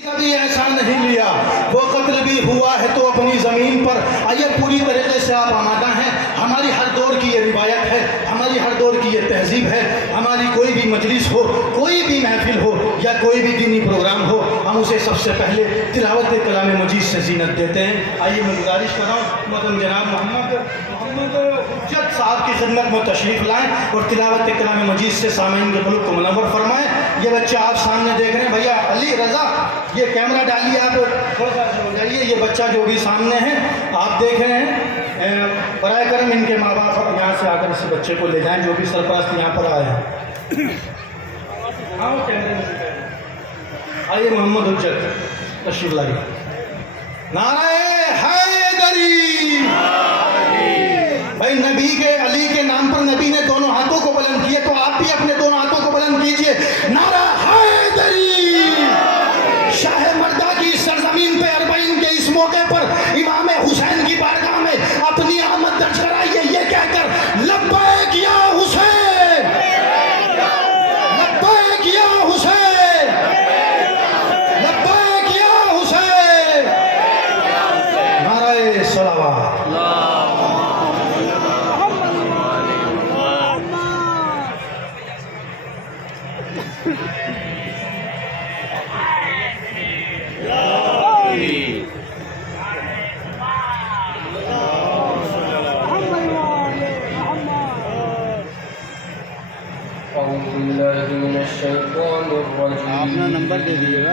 कभी ऐसा नहीं लिया, वो कत्ल भी हुआ है तो अपनी ज़मीन पर। आइए पूरी तरीके से आप आमादा हैं। हमारी हर दौर की ये रिवायत है, हमारी हर दौर की ये तहजीब है। हमारी कोई भी मजलिस हो, कोई भी महफिल हो या कोई भी दीनी प्रोग्राम हो, हम उसे सबसे पहले तिलावत कलाम मजीद से जीनत देते हैं। आइए मैं गुजारिश कर रहा हूँ मदन जनाब मोहम्मद हुज्जत साहब की खिदमत में तशरीफ़ लाएँ और तिलावत कलाम मजीद से सामीन के मुल्क को मुनव्वर फरमाएँ। ये बच्चा आप सामने देख रहे हैं, भैया अली रज़ा ये कैमरा डालिए, आप थोड़ा सा हो जाइए। ये बच्चा जो भी सामने है आप देख रहे हैं, बराए करम इनके माँ बाप यहाँ से आकर इस बच्चे को ले जाएं, जो भी सरपरस्त यहाँ पर आए हैं। हाँ वो कैमरे में आइए, मोहम्मद हुज्जत तशरीफ लाइए। नाराए हैदरी। भाई नबी के अली के नाम पर नबी ने दोनों हाथों को बुलंद किए, तो आप भी अपने दोनों हाथों को बुलंद कीजिए। नारा हैदरी। शाह मर्दा की सरजमीन पे अरबईन के इस मौके पर इमाम हुसैन की बारगाह में अपनी आमद दर्ज कराइए, ये कहकर लब्बैक या हुसैन, लब्बैक या हुसैन, लब्बैक या हुसैन। नारे सलावत। अपना नंबर दे दीजिएगा।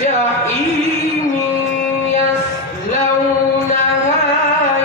जहीम यस्लौनहा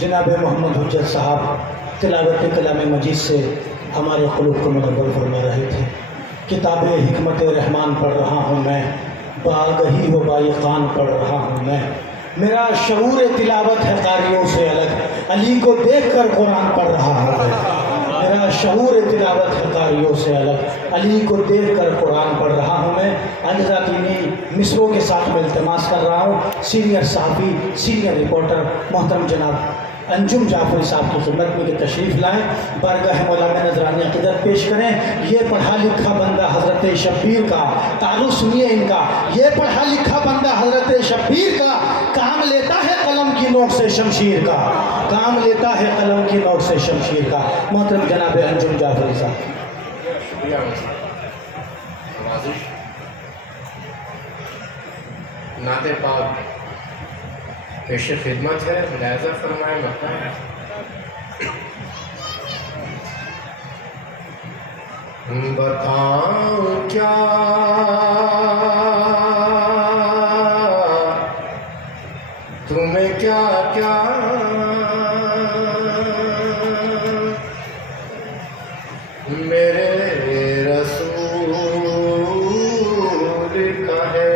जनाब मोहम्मद हुज्जत साहब तिलावत कलाम मजीद से हमारे क़ुलूब को मुनव्वर फरमा रहे थे। किताब हिकमत रहमान पढ़ रहा हूँ मैं, बागही व बायक़ान पढ़ रहा हूँ मैं। मेरा शऊर तिलावत है कारियों से अलग, अली को देख कर कुरान पढ़ रहा हूँ मैं। मेरा शऊर तिलावत है कारियों से अलग, अली को देख कर कुरान पढ़ रहा हूँ मैं। अनजातीनी मिसरों के साथ मैं इल्तमास कर रहा हूँ सीनियर साहबी सीनियर रिपोर्टर मोहतरम जनाब अंजुम जाफरी साहब की खिदमत में कि तशरीफ़ लाएँ, बारगाह मौला में नजरानी अक़ीदत पेश करें। ये पढ़ा लिखा बंदा हज़रत शब्बीर का तारुफ सुनिए इनका, ये पढ़ा लिखा बंदा हज़रत शब्बीर का काम लेता है कलम की नोक से शमशीर का, काम लेता है कलम की नोक से शमशीर का। मोहतरम जनाब अंजुम जाफरी साहब। शुक्रिया नवाज़िश नाते पाक पेश खिदमत है, मुलाज़ा फरमाएं बताएं। बताऊं क्या तुम्हें क्या क्या मेरे रसूल का है।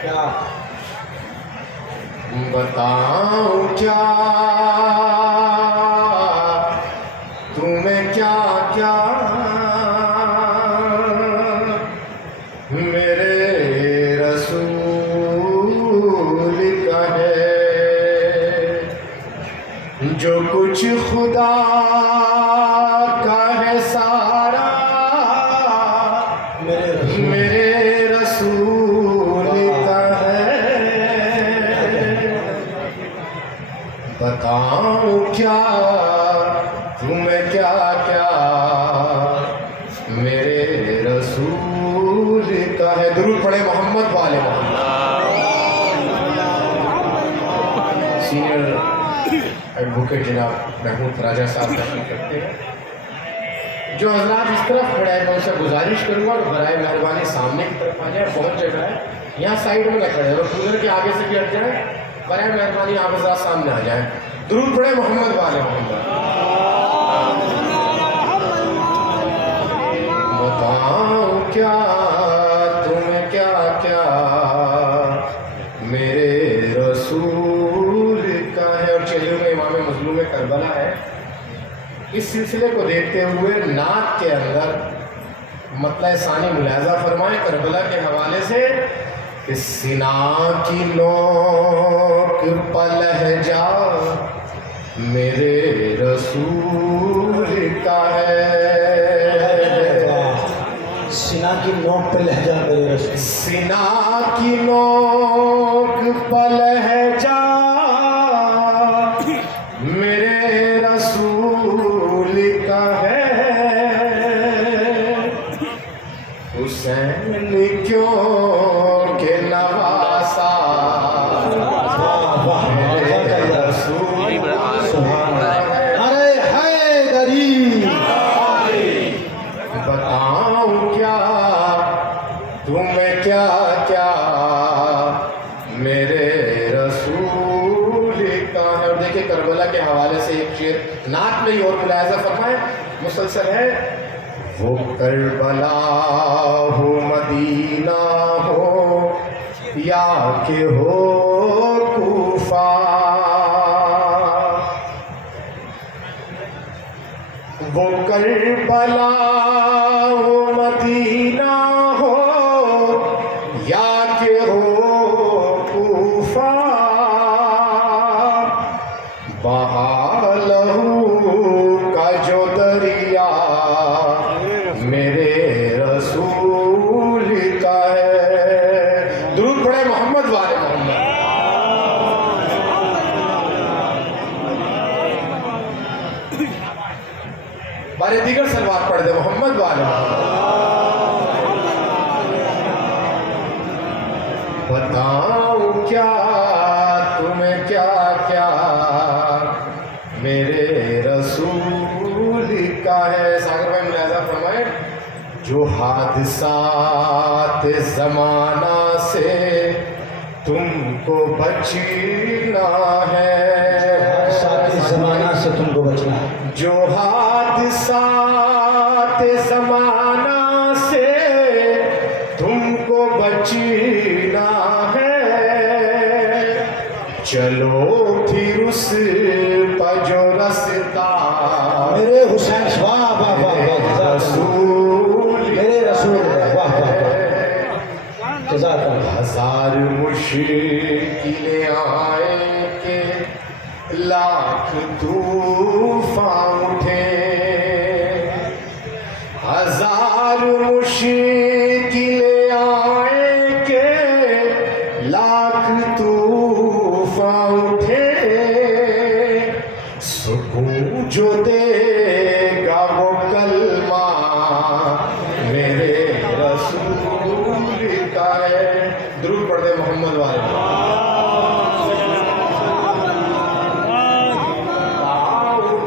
क्या बताऊं क्या तुम्हें क्या क्या मेरे रसूल का है। जो कुछ खुदा का है सारा मेरे रसूल का है। बताऊं क्या तुम्हें क्या क्या मेरे रसूल का है। दुरूद पढ़े मोहम्मद वाले मोहम्मद। सीनियर एडवोकेट जनाब महमूद राजा साहब तशरीफ रखते हैं। जो हजरात इस तरफ खड़े हैं मैं उनसे गुजारिश करूँगा कि बराए मेहरबानी सामने की तरफ आ जाए, बहुत जगह है यहाँ साइड में न खड़े और कूलर के आगे से भी हट जाए। बराए मेहरबानी आप हजरात सामने आ जाए। दुरूद पढ़े मोहम्मद वाले मोहम्मद। बताऊं क्या तुम्हें क्या क्या मेरे रसूल का है। और चलिए में इमाम मज़लूम करबला है। इस सिलसिले को देखते हुए नाक के अंदर मतलब सानी मुलाजा फरमाए करबला के हवाले से कि सीना की नोक पर लहजा मेरे रसूल का है। सीना की नोक पे लहजा मेरे रसूल, सीना की नोक पर लहजा मेरे रसूल का है। हुसैन क्यों के नवासा मेरे रसूल का है। अरे हैदरी, बताऊं क्या तुम्हें क्या क्या मेरे रसूल का है। और देखिए करबला के हवाले से एक शेर नात में ही और मुलायजा फरमाए मुसलसल है। वो करबला हो मदीना हो या के हो कूफा, वो करबला हो मदीना हो या के हो कूफा, बहा लहू का जो दरिया मेरे रसूल का है। दुरूद पढ़े मोहम्मद वाले मोहम्मद। बारे दीगर सलवार पढ़ दे मोहम्मद वाले। बताऊं क्या तुम्हें क्या क्या मेरे रसूल का है। सागर भाई मुलाजा फरमाए जो हादसात ज़माना से तुमको बचना है। साथ ज़माना से तुमको बचना है। जो हादसात ज़माना से तुमको बचना है। चलो फिर उस पर जो रास्ता मेरे हुसैन, वाह वाह वाह वाह, रसूल मेरे रसूल, वाह वाह वाह, जज़ाकल्लाह। हजार मुश्किलें आए के लाख तूफान उठे, हजार मुश्किलें आए के लाख तूफान उठे। सुकून जो देगा वो कलमा मेरे रसूल का है। दुरूद पढ़ दे मोहम्मद वाले।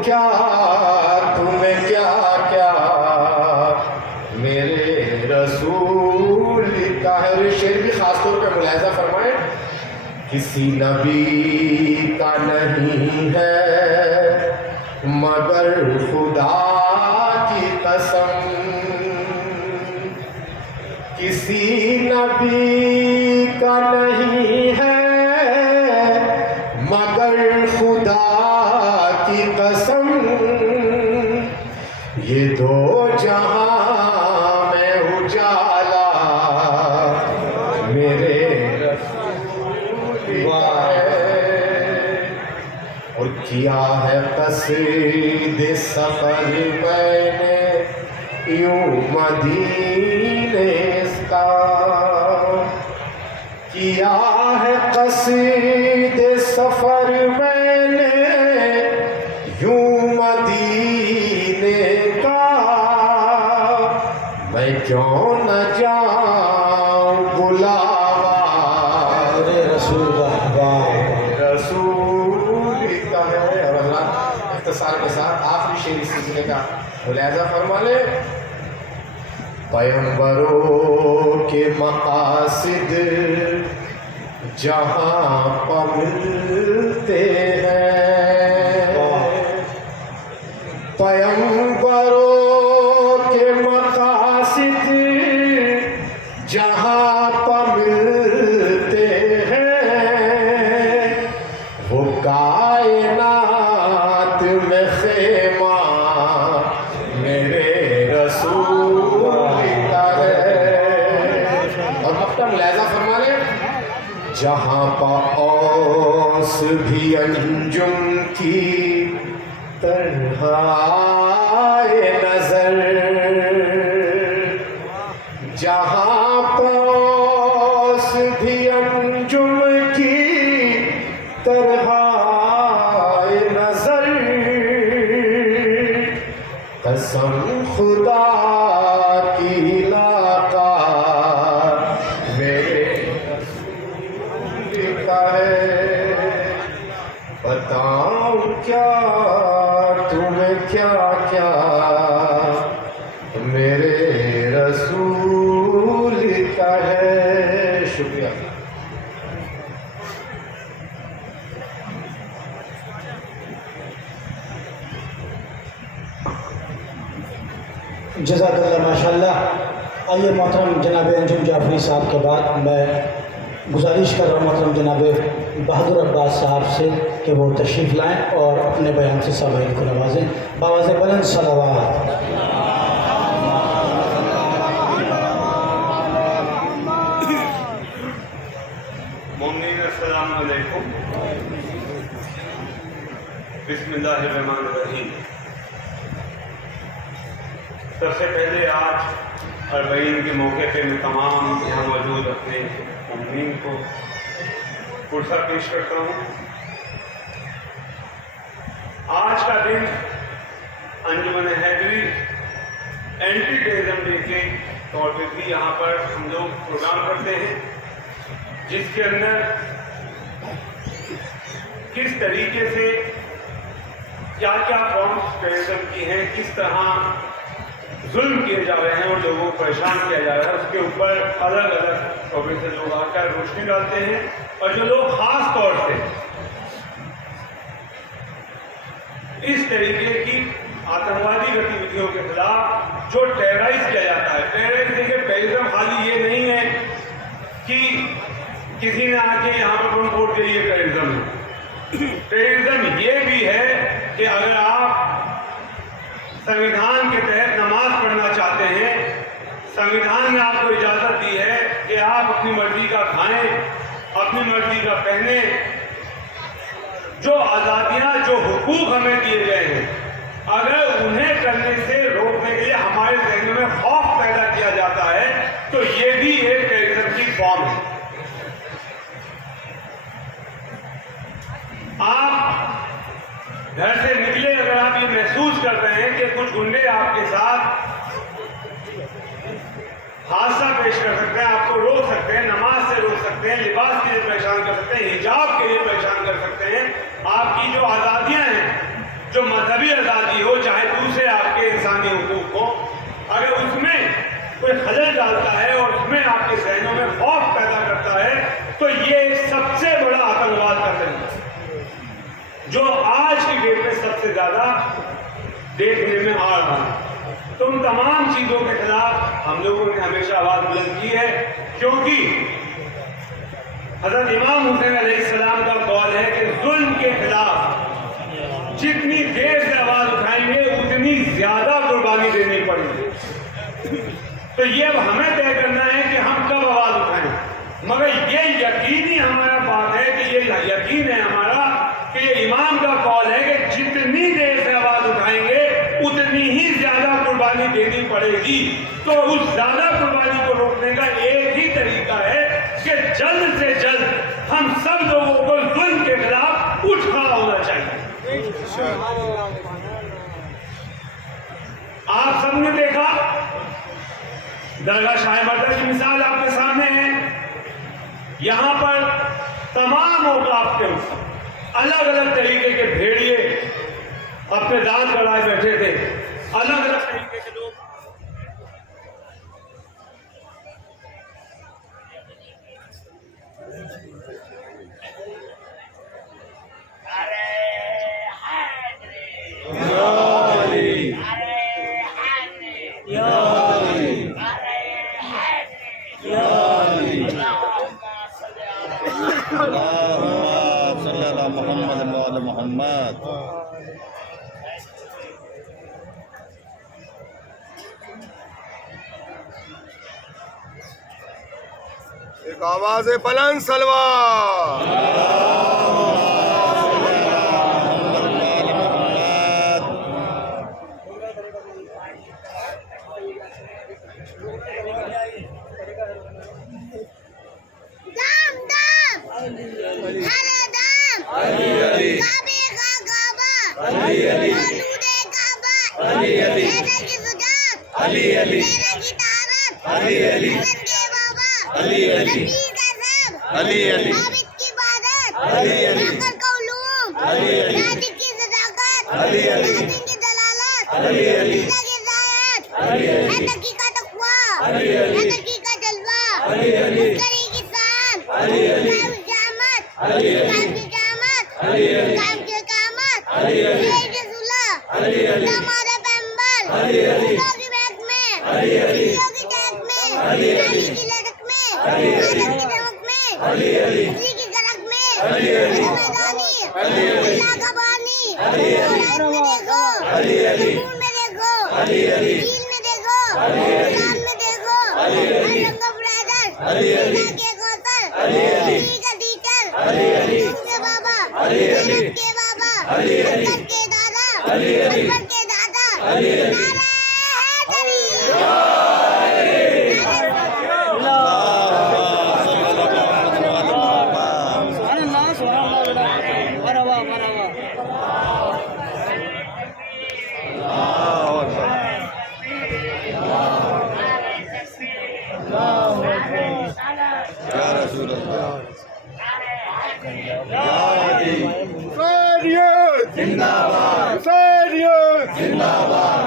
क्या तुम्हें क्या क्या मेरे रसूल का है। और ये शेर भी खासतौर पे मुलायजा फरमाए किसी नबी का नहीं है मगर खुदा की कसम, किसी नबी का नहीं है मगर खुदा की कसम। ये दो जहां में उजाला मेरे रसूल का है। और किया है कसीदे सफर मैंने यूं मदीने का, किया है कसीदे सफर मैंने यूं मदीने का। मैं क्यों न जाऊं बुलावा मेरे रसूल, वाह वाह, रसूल का है। और अल्लाह इख्तिसार के साथ आखिरी शेर इस सिलसिले का मुलायजा फरमा ले। पैगंबरों के मकासिद जहाँ पर मिलते हैं, पैगंबरों के मकासिद जहाँ पर मिलते हैं, वो कायनात में खेमा जहाँ पास भी अंजुम की तरह आए नजर, जहाँ पास भी अंजुम की तरह आए नजर, कसम खुदा की लाका मेरे का है। बताऊं क्या तुम्हें क्या क्या मेरे रसूल का है। शुक्रिया। जज़ाकल्लाह माशाल्लाह। आइए मोहतरम जनाब अंजुम जाफरी साहब के बाद मैं गुजारिश कर रहा हूँ मोहतरम जनाब बहादुर अब्बास साहब से कि वो तशरीफ़ लाएँ और अपने बयान से सामईन को नवाजें। बावाज़ बुलंद सलावत। मोमिनीन अस्सलाम अलैकुम। बिस्मिल्लाहिर्रहमानिर्रहीम। सबसे पहले आज अरबईन के मौके पे मैं तमाम यहाँ मौजूद अपने मोमिनीन को पुरसा पेश करता हूँ। आज का दिन अंजुमन हैदरी एंटी टेररिज्म डे के तौर पे भी यहाँ पर हम लोग प्रोग्राम करते हैं, जिसके अंदर किस तरीके से क्या क्या फॉर्म्स टेररिज्म की हैं, किस तरह जुल्म किए जा रहे हैं और लोगों को परेशान किया जा रहा है, उसके ऊपर अलग अलग टॉपिक से लोग आकर रोशनी डालते हैं। और जो लोग खास तौर से इस तरीके की आतंकवादी गतिविधियों के खिलाफ जो टेरराइज किया जाता है, टेररिज्म खाली ये नहीं है कि किसी ने आके यहाँ पर बम फोड़ के लिए टेररिज्म है। टेररिज्म ये भी है कि अगर आप संविधान के तहत नमाज पढ़ना चाहते हैं, संविधान ने आपको इजाजत दी है कि आप अपनी मर्जी का खाएं, अपनी मर्जी का पहने, जो आज़ादियाँ जो हुकूक हमें दिए गए हैं, अगर उन्हें करने से रोकने के लिए हमारे जहन में खौफ पैदा किया जाता है तो ये भी एक टेररिज्म की फॉर्म है। आप घर से निकले, अगर आप ये महसूस कर रहे हैं कि कुछ गुंडे आपके साथ हादसा पेश कर सकते हैं, आपको रोक सकते हैं, नमाज से रोक सकते हैं, लिबास के लिए परेशान कर सकते हैं, हिजाब के लिए परेशान कर सकते हैं, आपकी जो आज़ादियां हैं, जो मजहबी आज़ादी हो चाहे दूसरे आपके इंसानी हुकूक हो, अगर उसमें कोई खलल डालता है और उसमें आपके जहनों में खौफ पैदा करता है तो ये सबसे बड़ा आतंकवाद का तरीका है, जो आज की डेट में सबसे ज्यादा देखने में आ रहा है। तो उन तमाम चीजों के खिलाफ हम लोगों ने हमेशा आवाज बुलंद की है, क्योंकि हजरत इमाम हुसैन अलैहिस्सलाम का कौल है कि जुल्म के खिलाफ जितनी देर से आवाज उठाएंगे उतनी ज्यादा कुर्बानी देनी पड़ेगी। तो ये अब हमें तय करना है कि हम कब आवाज उठाएं, मगर ये यकीनी हमारा बात है कि ये यकीन है हमारा कि ये इमाम का कौल है कि जितनी देर से आवाज उठाएंगे उतनी ही ज्यादा कुर्बानी देनी पड़ेगी। तो उस ज्यादा कुर्बानी को रोकने का एक ही तरीका है कि जल्द से जल्द हम सब लोगों को जुल्म के खिलाफ उठ खड़ा होना चाहिए। आप सबने देखा, दरगाह शाह मर्दा की मिसाल आपके सामने है। यहां पर तमाम औकाफ के अलग अलग तरीके के भेड़िए अपने दांत गड़ाए बैठे थे, अलग अलग तरीके के लोग। मोहम्मद एक आवाज बुलंद सलवार। दाम दाम हरा दाम काबे का काबा मौलूदे काबा तेरे की सुजात तेरे की तारत हसन के बाबा नबी का सब आबिद की इबादत आकर का उलूम नादिक की सदाकत नादिन की दलालत अल्लाह की जायत है तकी का तकवा है तकी का जलवा मुस्करी की शान काम क़यामत काम के कामत ये रसूला हमारे पैगंबर फूलों की महक में फूलों की टहक में नाली की लड़क में आदम की धमक में बिजली की कड़क में मैदानी अल्लाह का बानी औलाद में देखो सुकून में देखो झील में देखो शाम में देखो रंग ब्रदर अल्लाह के कौसर अली का टीचर तुम के बाबा मेहनत के बाबा अकबर के दादा अकबर के दादा नारा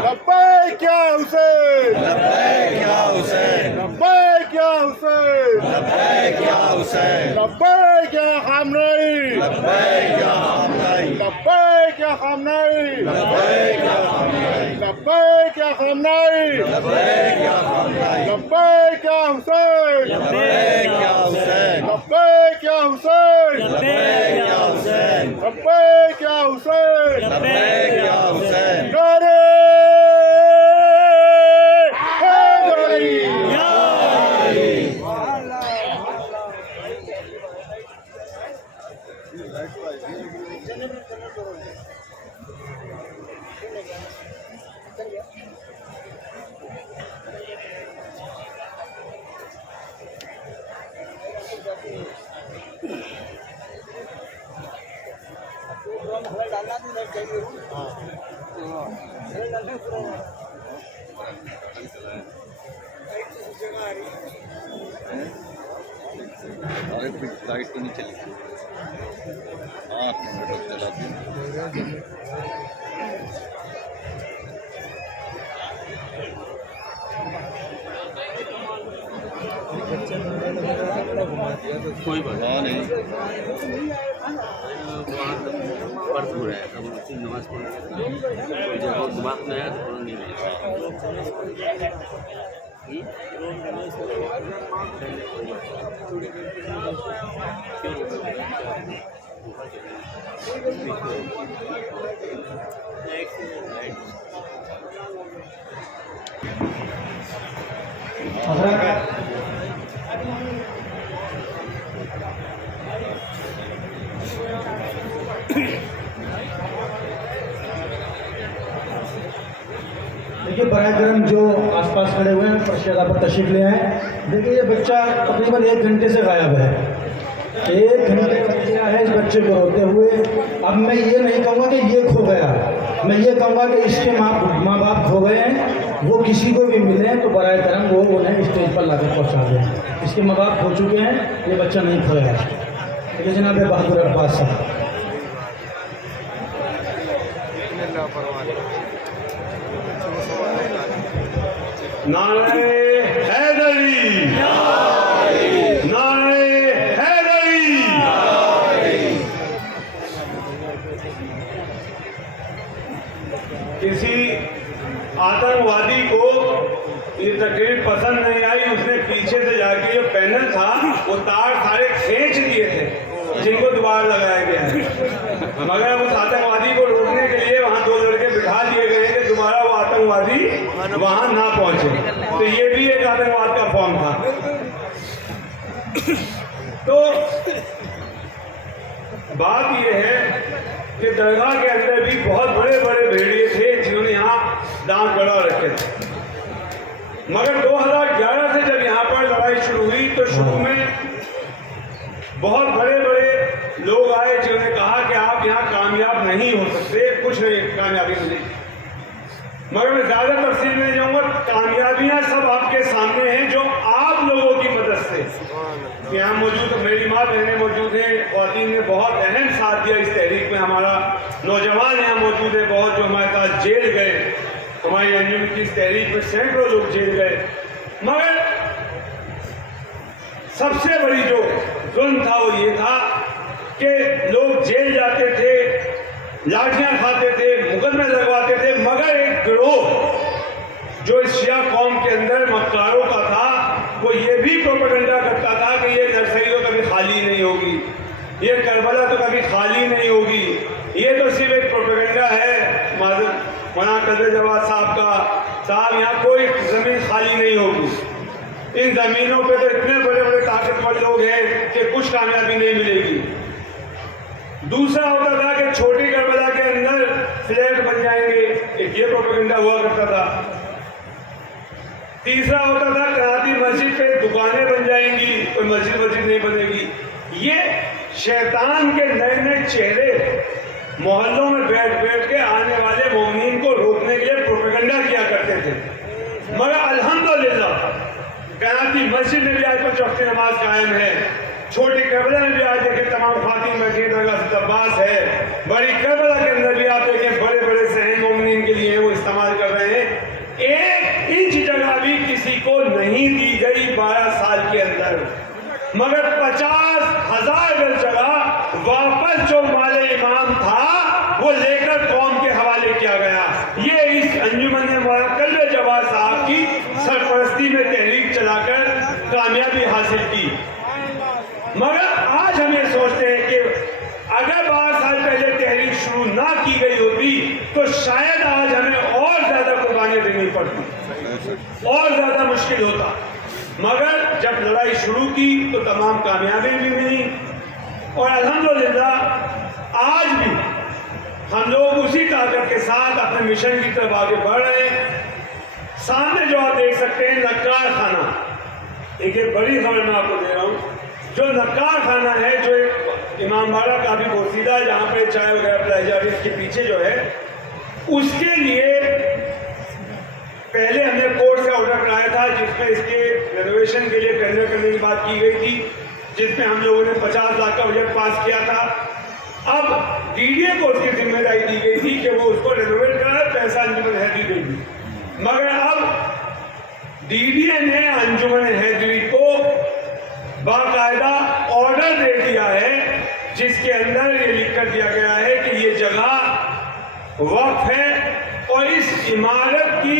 लब्बैक या हुसैन लब्बैक या हुसैन लब्बैक या हुसैन लब्बैक या हुसैन लब्बैक या खामनई लब्बैक या खामनई लब्बैक या खामनई लब्बैक या खामनई लब्बैक या खामनई लब्बैक या खामनई लब्बैक या हुसैन लब्बैक या हुसैन लब्बैक या हुसैन लब्बैक या हुसैन लब्बैक या हुसैन लब्बैक या हुसैन नारे लाइट तो नहीं चली। हाँ चला कोई बात नहीं पर्स हो रहा है अब नमाज पढ़ जब दिमाग में आया तो नहीं देखिए बराए जो आसपास खड़े हुए हैं पर्शियादा पर तशरीफ ले आए। देखिए ये बच्चा तकरीबन 1 घंटे से गायब है। 1 घंटे हो गया है इस बच्चे को रोते हुए। अब मैं ये नहीं कहूँगा कि ये खो गया, मैं ये कहूँगा कि इसके माँ बाप खो गए हैं। वो किसी को भी मिले तो बराए करम वो उन्हें स्टेज पर लाकर पहुँचा दें। इसके माँ बाप खो चुके हैं, ये बच्चा नहीं खोया है। देखिए जनाब बहादुर अब्बास साहब। नारे हैदरी, नारे हैदरी। किसी आतंकवादी को ये तकरीर पसंद नहीं आई, उसने पीछे से जाके जो पैनल था वो तार सारे खींच दिए थे जिनको दोबारा लगाया गया है। मगर उस आतंकवादी को रोकने के लिए वहाँ 2 लड़के बिठा दिए गए कि दोबारा वो आतंकवादी वहाँ ना पहुँचे। तो ये भी एक आतंकवाद का फॉर्म था। तो बात यह है कि दरगाह के अंदर भी बहुत बड़े बड़े भेड़िए थे जिन्होंने यहाँ दांत गड़ा रखे थे, मगर 2011 से जब यहाँ पर लड़ाई शुरू हुई तो शुरू में बहुत बड़े बड़े लोग आए जिन्होंने कहा कि आप यहाँ कामयाब नहीं हो सकते, कुछ नहीं कामयाबी मिलेगी। मगर मैं ज़्यादा तफसील में जाऊँगा, कामयाबियाँ सब आपके सामने हैं जो आप लोगों की मदद से यहाँ मौजूद, मेरी माँ बहनें मौजूद हैं, ख़वातीन ने बहुत अहम साथ दिया इस तहरीक में, हमारा नौजवान यहाँ मौजूद है बहुत जो हमारे साथ जेल गए, हमारी अंजुमन की इस तहरीक में सैकड़ों लोग जेल गए। मगर सबसे बड़ी जो जुल्म था वो ये था कि लोग जेल जाते थे, लाठियां खाते थे, मुकदमे लगवाते थे, मगर एक गिरोह जो इस शिया कौम के अंदर मक्कारों का था वो ये भी प्रोपेगेंडा करता था कि ये नरसरी तो कभी खाली नहीं होगी, ये करबला तो कभी खाली नहीं होगी, ये तो सिर्फ एक प्रोपेगेंडा है मौलाना कदर जवाद साहब का, साहब यहाँ कोई ज़मीन खाली नहीं होगी, इन ज़मीनों पे तो इतने बड़े बड़े ताकतवर लोग हैं कि कुछ कामयाबी नहीं मिलेगी। दूसरा होता था कि छोटी करबला के अंदर फ्लैट बन जाएंगे, एक ये प्रोपेगेंडा हुआ करता था। तीसरा होता था कराची मस्जिद पे दुकानें बन जाएंगी, कोई मस्जिद नहीं बनेगी। ये शैतान के नए नए चेहरे मोहल्लों में बैठ बैठ के आने वाले मोमिनीन को रोकने के लिए प्रोपेगेंडा किया करते थे। मगर अल्हम्दुलिल्लाह कराची मस्जिद में भी आज 5 वक्त नमाज कायम है, छोटी करबला में भी आज देखें तमाम ख़वातीन बैठी दरगाह से अब्बास है, बड़ी करबला के अंदर भी आप देखें बड़े बड़े सहन मोमिनीन के लिए वो इस्तेमाल कर रहे हैं। 1 इंच जगह भी किसी को नहीं दी गई 12 साल के अंदर, मगर 50,000 गज जगह वापस जो माले इमाम था वो लेकर कौम के हवाले किया गया। ये इस अंजुमन ने कल्बे जवाद साहब की सरपरस्ती में तहरीक चलाकर कामयाबी हासिल की। मगर आज हम ये सोचते हैं कि अगर 12 साल पहले तहरीक शुरू ना की गई होती तो शायद आज हमें और ज्यादा कुर्बानियां देनी पड़ती, और ज्यादा मुश्किल होता। मगर जब लड़ाई शुरू की तो तमाम कामयाबी भी मिली, और अल्हम्दुलिल्लाह आज भी हम लोग उसी ताकत के साथ अपने मिशन की तरफ आगे बढ़ रहे हैं। सामने जो आप देख सकते हैं नक्कार खाना, एक बड़ी खबर मैं आपको दे रहा हूँ। जो नक्कार खाना है, जो एक इमामबाड़ा का भी बोसीदा है जहाँ पे चाय वगैरह पिलाई जा रही है, इसके पीछे जो है, उसके लिए पहले हमने कोर्ट से ऑर्डर कराया था जिसमें इसके रेनोवेशन के लिए टेंडर करने की बात की गई थी, जिसमें हम लोगों ने 50 लाख का बजट पास किया था। अब डीडीए को उसकी जिम्मेदारी दी गई थी कि वो उसको रेनोवेट करा, पैसा अंजुमन हैदरी देगी। मगर अब डीडीए ने अंजुमन हैदरी को बाकायदा ऑर्डर दे दिया है जिसके अंदर ये लिख कर दिया गया है कि ये जगह वक्फ है और इस इमारत की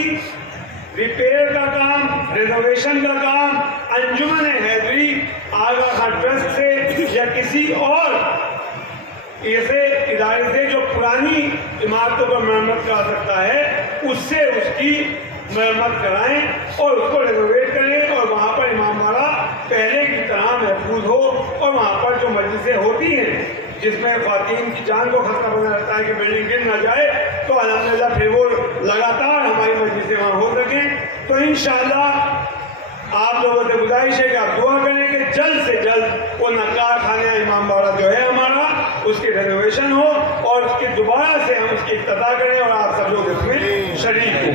रिपेयर का काम, रेनोवेशन का काम अंजुमन हैदरी आगा खान ट्रस्ट से या किसी और ऐसे इदारे से जो पुरानी इमारतों का मरम्मत करा सकता है, उससे उसकी मरम्मत कराएं और उसको रेनोवेट करें और वहाँ पर इमामबाड़ा पहले की तरह महफूज हो। और वहाँ पर जो मजलिसें होती हैं जिसमें ख़वातीन की जान को खतरा बना रहता है कि बिल्डिंग गिर ना जाए, तो अल्हम्दुलिल्लाह फिर वो लगातार हमारी मजलिसें वहाँ हो सकें। तो इंशाअल्लाह आप लोगों से गुजारिश है कि आप दुआ करें कि जल्द से जल्द वो नक्कार खाना इमामबाड़ा जो है हमारा, उसकी रेनोवेशन हो और उसकी दोबारा से हम उसकी इफ्तिताह करें और आप सब लोग इसमें शरीक हों।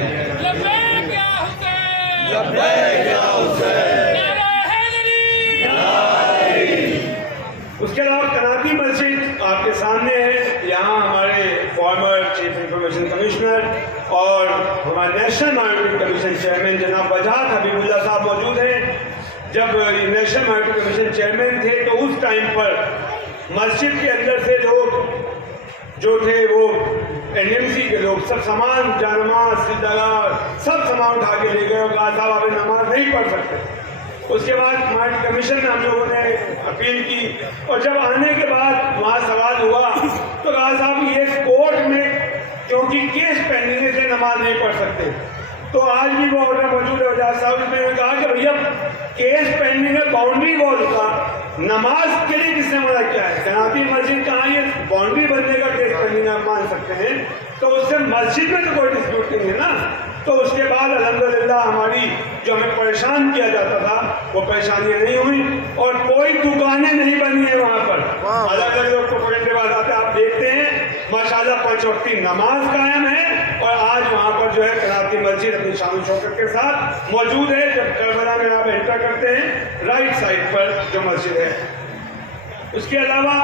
उसके अलावा कराची मस्जिद आपके सामने है। यहाँ हमारे फॉर्मर चीफ इंफॉर्मेशन कमिश्नर और हमारे नेशनल माइनॉरिटी कमीशन चेयरमैन जनाब वजाहत हबीबुल्लाह साहब मौजूद हैं। जब नेशनल माइनॉरिटी कमीशन चेयरमैन थे तो उस टाइम पर मस्जिद के अंदर से लोग जो थे वो एनएमसी के लोग सब सामान, जानमाज, सिलदार सब सामान उठा के ले गए और कहा साहब आप नमाज नहीं पढ़ सकते। उसके बाद माइनॉरिटी कमीशन में हम लोगों ने अपील की और जब आने के बाद वहाँ सवाल हुआ तो कहा साहब ये कोर्ट में क्योंकि केस पेंडिंग से नमाज नहीं पढ़ सकते। तो आज भी वो ऑर्डर मौजूद है, वजाज साहब ने मैंने कहा कि भैया केस पेंडिंग है बाउंड्री वॉल का, नमाज के लिए किसने मना किया है? कनाती मस्जिद कहाँ ये बाउंड्री बनने का केस पेंडिंग आप मान सकते हैं, तो उससे मस्जिद में तो कोई डिस्प्यूट नहीं है ना। तो उसके बाद अल्हम्दुलिल्लाह हमारी जो हमें परेशान किया जाता था वो परेशानियां नहीं हुई और कोई दुकानें नहीं बनी है वहाँ पर। अलग अलग लोग प्रोपेगेंडेबाज आते हैं, आप देखते हैं माशाल्लाह 5 वक्ती नमाज कायम है और आज वहाँ पर जो है कराती मस्जिद अपनी शान शौकत के साथ मौजूद है। जब करबला में आप एंटर करते हैं राइट साइड पर जो मस्जिद है, उसके अलावा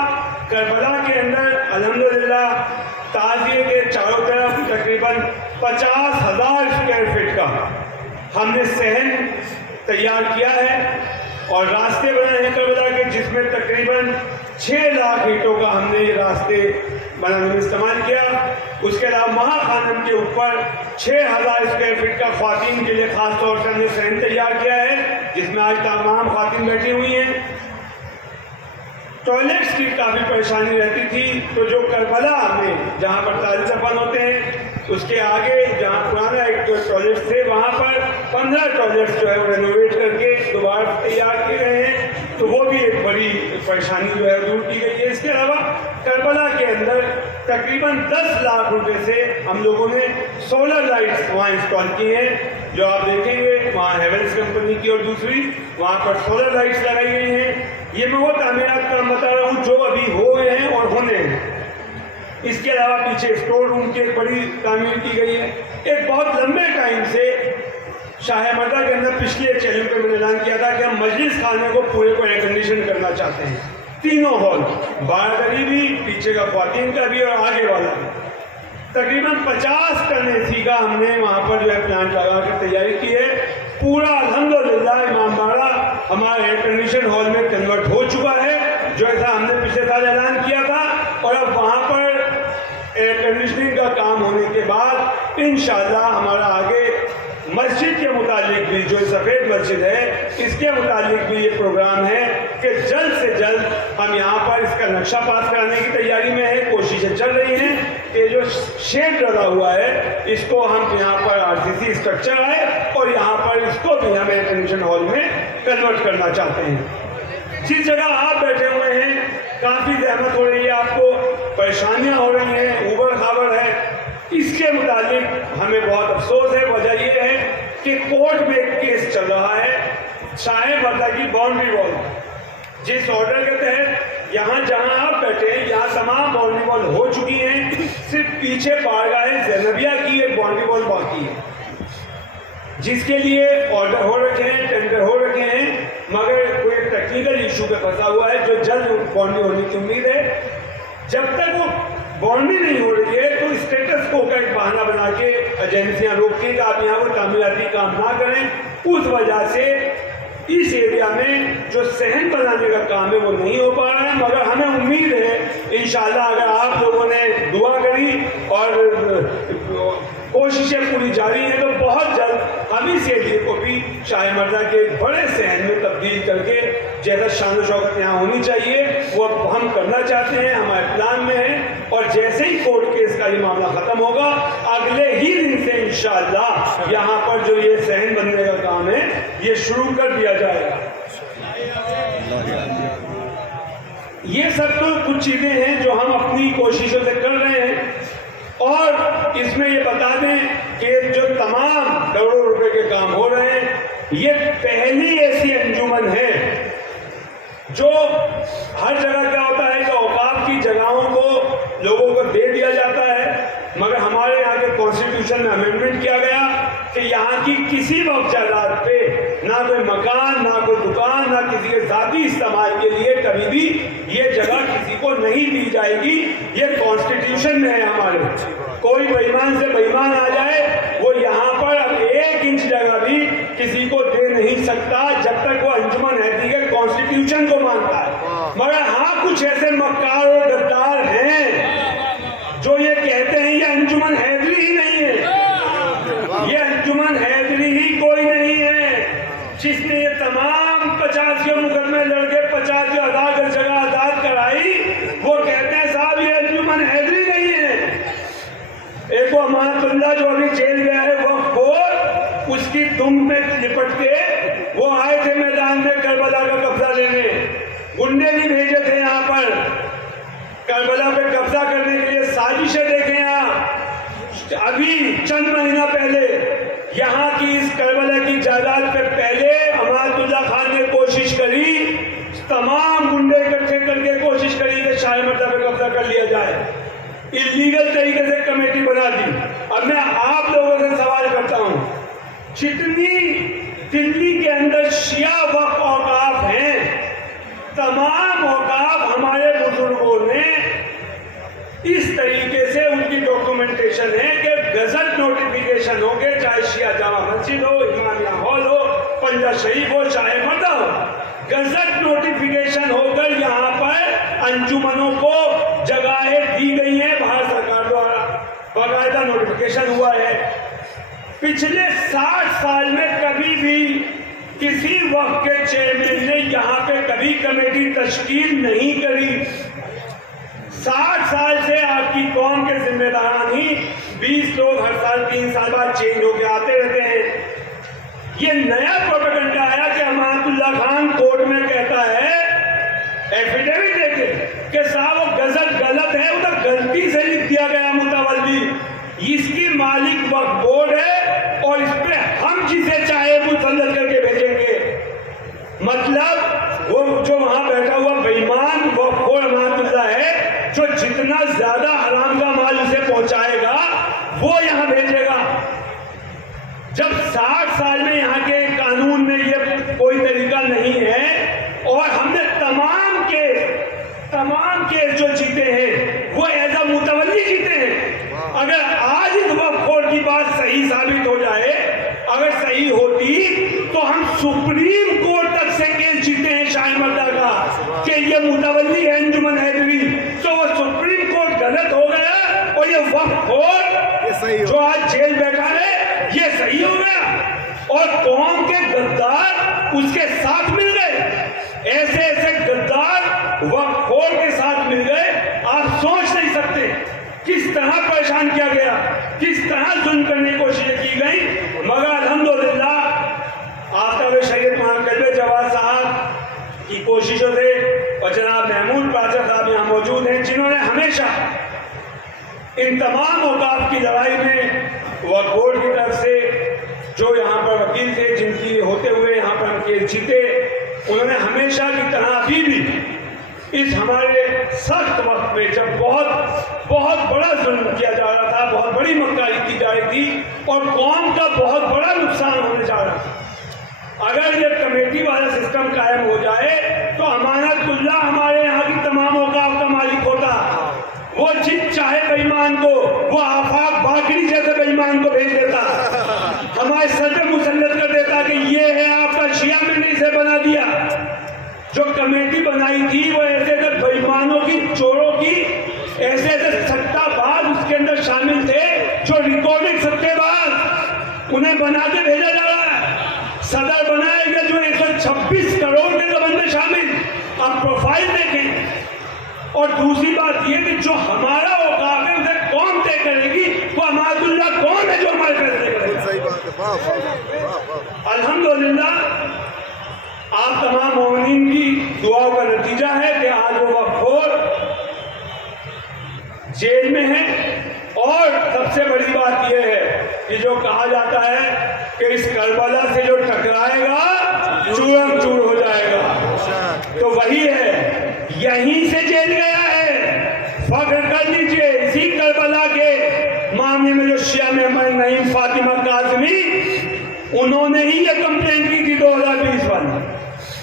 करबला के अंदर अल्हम्दुलिल्लाह ताज़िए के चारों तरफ तकरीबन 50,000 स्क्वायर फीट का हमने सहन तैयार किया है और रास्ते बने हैं करबला के, जिसमें तकरीबन 6 लाख ईंटों का हमने ये रास्ते बनाने में इस्तेमाल किया। उसके अलावा महाखानम के ऊपर 6,000 स्क्वायर फीट का ख्वातीन के लिए खास तौर से हमने सहन तैयार किया है, जिसमें आज तमाम ख्वातीन बैठी हुई हैं। टॉयलेट्स की काफ़ी परेशानी रहती थी, तो जो करबला में जहाँ पर ताज़ी दफन होते हैं उसके आगे जहाँ पुराना एक जो टॉयलेट्स थे वहाँ पर 15 टॉयलेट्स जो है वो रेनोवेट करके दोबारा तैयार किए गए हैं, तो वो भी एक बड़ी परेशानी जो है दूर की गई है। इसके अलावा करबला के अंदर तकरीबन 10 लाख रुपए से हम लोगों ने सोलर लाइट्स वहाँ इंस्टॉल की हैं, जो आप देखेंगे वहाँ हेवेल्स कंपनी की, और दूसरी वहाँ पर सोलर लाइट्स लगाई गई हैं। ये मैं वो तामीरात काम बता रहा हूँ जो अभी हो गए हैं और होने हैं। इसके अलावा पीछे स्टोर रूम की एक बड़ी तामीर की गई है। एक बहुत लंबे टाइम से शाह मर्दा के अंदर पिछले एक चैनल पर मैंने ऐलान किया था कि हम मजलिस खाने को पूरे को एयर कंडीशन करना चाहते हैं, तीनों हॉल, बारदरी भी, पीछे का ख्वातीन का भी और आगे वाला भी। तकरीबन 50 टन एसी का हमने वहाँ पर जो है प्लांट लगा कर तैयारी की है। पूरा अल्हम्दुलिल्लाह इमामबाड़ा हमारे एयर कंडीशन हॉल में कन्वर्ट हो चुका है, जो ऐसा हमने पिछले साल ऐलान किया था। और अब वहाँ पर एयर कंडीशनिंग का काम होने के बाद इंशाअल्लाह हमारा आगे मस्जिद के मुतालिक भी, जो सफ़ेद मस्जिद है इसके मुतालिक भी ये प्रोग्राम है कि जल्द से जल्द हम यहाँ पर इसका नक्शा पास कराने की तैयारी में है। कोशिशें चल रही हैं कि जो शेड डला हुआ है इसको हम यहाँ पर आरसीसी स्ट्रक्चर आए और यहाँ पर इसको भी हम एयर कंडीशन हॉल में कन्वर्ट करना चाहते हैं। जिस जगह आप बैठे हुए हैं काफ़ी जहमत हो रही है, आपको परेशानियाँ हो रही हैं, उबड़ खाबड़ है, इसके मुतालिक हमें बहुत अफसोस है। वजह यह है कि कोर्ट में एक केस चल रहा है शाह मर्दा की बाउंड्री वॉल, जिस ऑर्डर के तहत यहाँ जहाँ आप बैठे हैं यहाँ तमाम बाउंड्री वॉल हो चुकी हैं, सिर्फ पीछे बारगाह ज़ैनबिया की एक बाउंड्री वॉल बाकी है, जिसके लिए ऑर्डर हो रखे हैं, टेंडर हो रखे हैं, मगर कोई टेक्निकल इशू पे फंसा हुआ है जो जल्द बाउंड्री होने की उम्मीद है। जब तक वो बाउंड्री नहीं हो रही है तो स्टेटस को का एक बहाना बना के एजेंसियां रोकती हैं कि आप यहाँ पर तामीराती काम ना करें। उस वजह से इस एरिया में जो सहन बनाने का काम है वो नहीं हो पा रहा है, मगर हमें उम्मीद है इंशाअल्लाह अगर आप लोगों ने दुआ करी और कोशिशें पूरी जारी हैं तो बहुत जल्द हम इस एरिया को भी शाह मर्दा के एक बड़े सहन में तब्दील करके जैसा शान शौकत यहाँ होनी चाहिए वो हम करना चाहते हैं, हमारे प्लान में है। और जैसे ही कोर्ट केस का ये मामला ख़त्म होगा अगले ही दिन से इंशाअल्लाह यहाँ पर जो ये सहन बनने का काम है ये शुरू कर दिया जाएगा। ये सब तो कुछ चीज़ें हैं जो हम अपनी कोशिशों से कर रहे हैं। और इसमें ये बता दें कि जो तमाम करोड़ों रुपए के काम हो रहे हैं ये पहली ऐसी अंजुमन है जो हर जगह क्या होता है कि औकाफ की जगहों को लोगों को दे दिया जाता है, मगर हमारे यहाँ के कॉन्स्टिट्यूशन में अमेंडमेंट किया गया कि यहाँ की किसी वक्त जायदाद पे ना कोई मकान, ना कोई दुकान, ना किसी के ज़ाती इस्तेमाल के लिए कभी भी ये जगह किसी को नहीं दी जाएगी। ये कॉन्स्टिट्यूशन में है हमारे। कोई बेईमान से बेईमान आ जाए वो यहाँ पर अब 1 इंच जगह भी किसी को दे नहीं सकता जब तक वो अंजुमन हैदरी के कॉन्स्टिट्यूशन को मानता है। मगर हाँ कुछ ऐसे मक्कार और गद्दार हैं जो ये कहते हैं ये अंजुमन हैदरी ही नहीं है, ये अंजुमन हैदरी ही कोई नहीं है जिसने ये तमाम 85 मुकदमे लड़के 85,000 जगह आजाद कराई। वो कहते हैं साहब ये अंजुमन हैदरी नहीं है। एक वो अमानतुल्लाह जो अभी जेल गया है वो खोर, उसकी दुम में लिपट के वो आए थे मैदान में करबला का कब्जा लेने। गुंडे भी भेजे थे यहाँ पर करबला पे कब्जा करने के लिए। साजिशें देखें यहाँ। अभी चंद महीना पहले यहाँ की इस करबला की जायदाद पे पहले अमातुल्लाह खान ने कोशिश करी, तमाम गुंडे इकट्ठे करके कोशिश करी कि शाही मर्दा पे कब्जा कर लिया जाए। इलीगल तरीके से कमेटी बना दी। अब मैं आप लोगों से सवाल करता हूं, जितनी दिल्ली के अंदर शिया वक्फ औकाफ हैं, तमाम औकाफ हमारे बुजुर्गों ने इस तरीके से उनकी डॉक्यूमेंटेशन है कि गजट नोटिफिकेशन हो गए, चाहे शिया जामा मस्जिद हो, इमामिया हॉल हो, पंजा शरीफ हो, चाहे मर्दा हो, गजट नोटिफिकेशन होकर यहाँ पर अंजुमनों को जगहें दी गई हैं भारत सरकार द्वारा, बाकायदा नोटिफिकेशन हुआ है। पिछले 60 साल में कभी भी किसी वक्त के चेयरमैन ने यहाँ पे कभी कमेटी तश्कील नहीं करी। 60 साल से आपकी कौम के जिम्मेदारान ही 20 लोग हर साल 3 साल बाद चेंज होके आते रहते हैं। ये नया प्रोपेगेंडा आया कि अमातुल्लाह खान कोर्ट में कहता है, एफिडेविट देके कि साहब वो गजट गलत है, उधर गलती से लिख दिया गया मुतवल्ली, इसकी मालिक वक्फ बोर्ड है और इस पे हम जिसे चाहे मुसल्लत करके भेजेंगे। मतलब वो जो वहां बैठा हुआ बेईमान वक्फ बोर्ड अमातुल्लाह है, जो जितना ज्यादा हराम का माल उसे पहुंचाएगा वो यहां भेजेगा। जब 60 साल में यहाँ के कानून में ये कोई तरीका नहीं है और हमने तमाम केस जो जीते हैं वो एज अ मुतवल्ली जीते हैं। अगर आज इस वक्फ बोर्ड की बात सही साबित हो जाए, अगर सही होती तो हम सुप्रीम कोर्ट तक से केस जीते हैं शाही मर्दा का कि ये मुतवल्ली है अंजुमन हैदरी, तो वो सुप्रीम कोर्ट गलत हो गया और ये वक्फ बोर्ड जो आज जेल बैठा है ये सही हो गया और कौम के गद्दार उसके साथ मिल गए। ऐसे ऐसे गद्दार वक्फ बोर्ड के साथ मिल गए, आप सोच नहीं सकते किस तरह परेशान किया गया, किस तरह जुल्म करने की कोशिश की गई। मगर अल्हम्दुलिल्लाह आफ्ताब शरीयत महाकल्बे जवाद साहब की कोशिशों से और जनाब महमूद पाचा साहब यहाँ मौजूद हैं, जिन्होंने हमेशा इन तमाम औकाफ की लड़ाई में वक्फ बोर्ड की तरफ से जो यहाँ पर वकील थे, जिनकी होते हुए यहाँ पर हम केस जीते, उन्होंने हमेशा की तरह अभी भी इस हमारे सख्त वक्त में जब बहुत बड़ा जुल्म किया जा रहा था, बहुत बड़ी मक्कारी की जा रही थी और कौम का बहुत बड़ा नुकसान होने जा रहा था, अगर ये कमेटी वाला सिस्टम कायम हो जाए तो अमानतुल्लाह हमारे यहाँ की तमाम औकाफ का मालिक होता। वो जित चाहे बेईमान को, वो आफाक बाकरी जैसे बेईमान को भेज देता, हमारे सर पे मुसल्लत कर देता कि ये है आपका शिया में इसे बना दिया। जो कमेटी बनाई थी वो ऐसे ऐसे बेईमानों की, चोरों की, ऐसे ऐसे सट्टाबाज उसके अंदर शामिल थे जो रिकॉर्डिंग सट्टेबाज, उन्हें बना के भेजा जा रहा है। सदर बनाए गए जो 126 करोड़ के बंदे शामिल, आप प्रोफाइल देखें। और दूसरी बात यह कि जो हमारा औकाफ है उसे कौन तय करेगी, वो अमातुल्लाह कौन है जो हमारे फैसले करेगा। अल्हम्दुलिल्लाह आप तमाम मोमिनीन की दुआओं का नतीजा है कि आज वो वक्फ बोर्ड जेल में है। और सबसे बड़ी बात यह है कि जो कहा जाता है कि इस करबला से जो टकराएगा चूरम चूर हो जाएगा, तो वही है, यहीं से जेल गया है। फख्र कर लीजिए, इसी करबला के मामले में जो शिया में नईम फातिमा काज़मी, उन्होंने ही ये कंप्लेंट की थी 2020 वाली,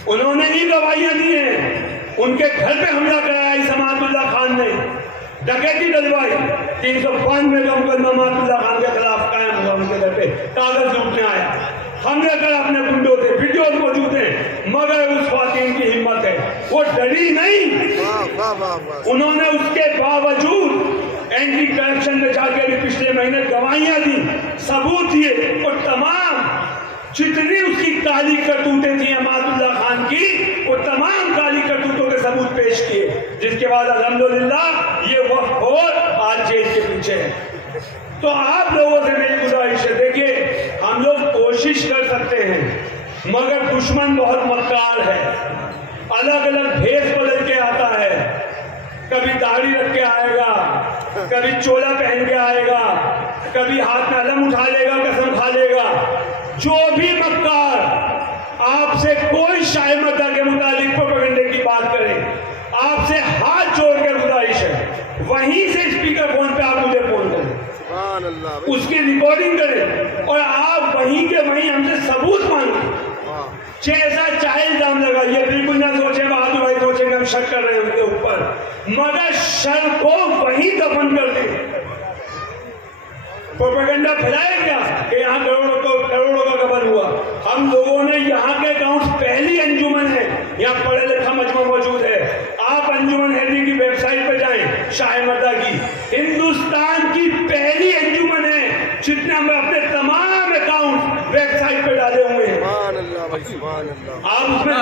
उन्होंने ही गवाहियां दी हैं। उनके घर पे हमला कराया इस अमातुल्लाह खान ने, डकैती डलवाई, 392 का मुकदमा अमातुल्लाह खान के खिलाफ कायम हुआ। उनके घर पे कागज लूटने आया, हमले कर अपने गुंडों से, वीडियो मौजूद है। मगर उस खातिन की हिम्मत है, वो डरी नहीं। उन्होंने उसके बावजूद एंटी करप्शन में जाके भी पिछले महीने गवाहियां दी, सबूत दिए और तमाम जितनी उसकी काली करतूतें थी अमातुल्लाह खान की, वो तमाम काली करतूतों के सबूत पेश किए, जिसके बाद अल्हम्दुलिल्लाह ये वक्फ बोर्ड आज जेल के पीछे है। तो आप लोगों से मेरी गुजारिश है, देखिए हम लोग कोशिश कर सकते हैं, मगर दुश्मन बहुत मक्कार है। अलग अलग भेष बदल के आता है, कभी दाढ़ी रख के आएगा, कभी चोला पहन के आएगा, कभी हाथ में अलम उठा लेगा, कसम खा लेगा। जो भी मक्कार आपसे कोई शाही मद्दा के मुतालिक प्रोपेगेंडे की बात करे, आपसे हाथ जोड़ के गुजारिश है, वहीं से स्पीकर फोन पे आप मुझे फोन करें, उसकी रिकॉर्डिंग करें और आप वहीं के वहीं हमसे सबूत मांगे। जैसा चाहे इल्जाम लगाइए, बिल्कुल ना सोचे बहादुर भाई सोचेंगे हम शक कर रहे हैं उनके ऊपर, मगर शर को वहीं दफन कर दे। प्रोपेगेंडा फैलाया गया कि यहाँ करोड़ों का गबन हुआ। हम लोगों ने यहाँ के अकाउंट्स, पहली अंजुमन है, यहाँ पढ़े लिखा मजमा मौजूद है। आप अंजुमन हैदरी की वेबसाइट पर जाएं, शाह मर्दा की, हिंदुस्तान की पहली अंजुमन है जितने हमने अपने तमाम अकाउंट वेबसाइट पे डाले हुए हैं। आप उसमें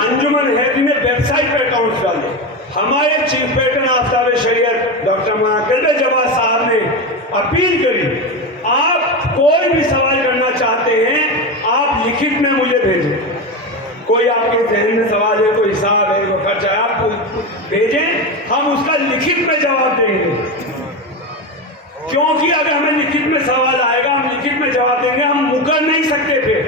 अंजुमन हैदरी ने वेबसाइट पे अकाउंट डाले। हमारे चीफ पेटर्न आफ्ताब शरीयत डॉक्टर मौलाना जवाद साहब ने अपील करी, आप कोई भी सवाल करना चाहते हैं आप लिखित में मुझे भेजें। कोई आपके जहन में सवाल है, कोई हिसाब है, कोई खर्चा है, आप भेजें, हम उसका लिखित में जवाब देंगे। क्योंकि अगर हमें लिखित में सवाल आएगा, हम लिखित में जवाब देंगे, हम मुकर नहीं सकते, फिर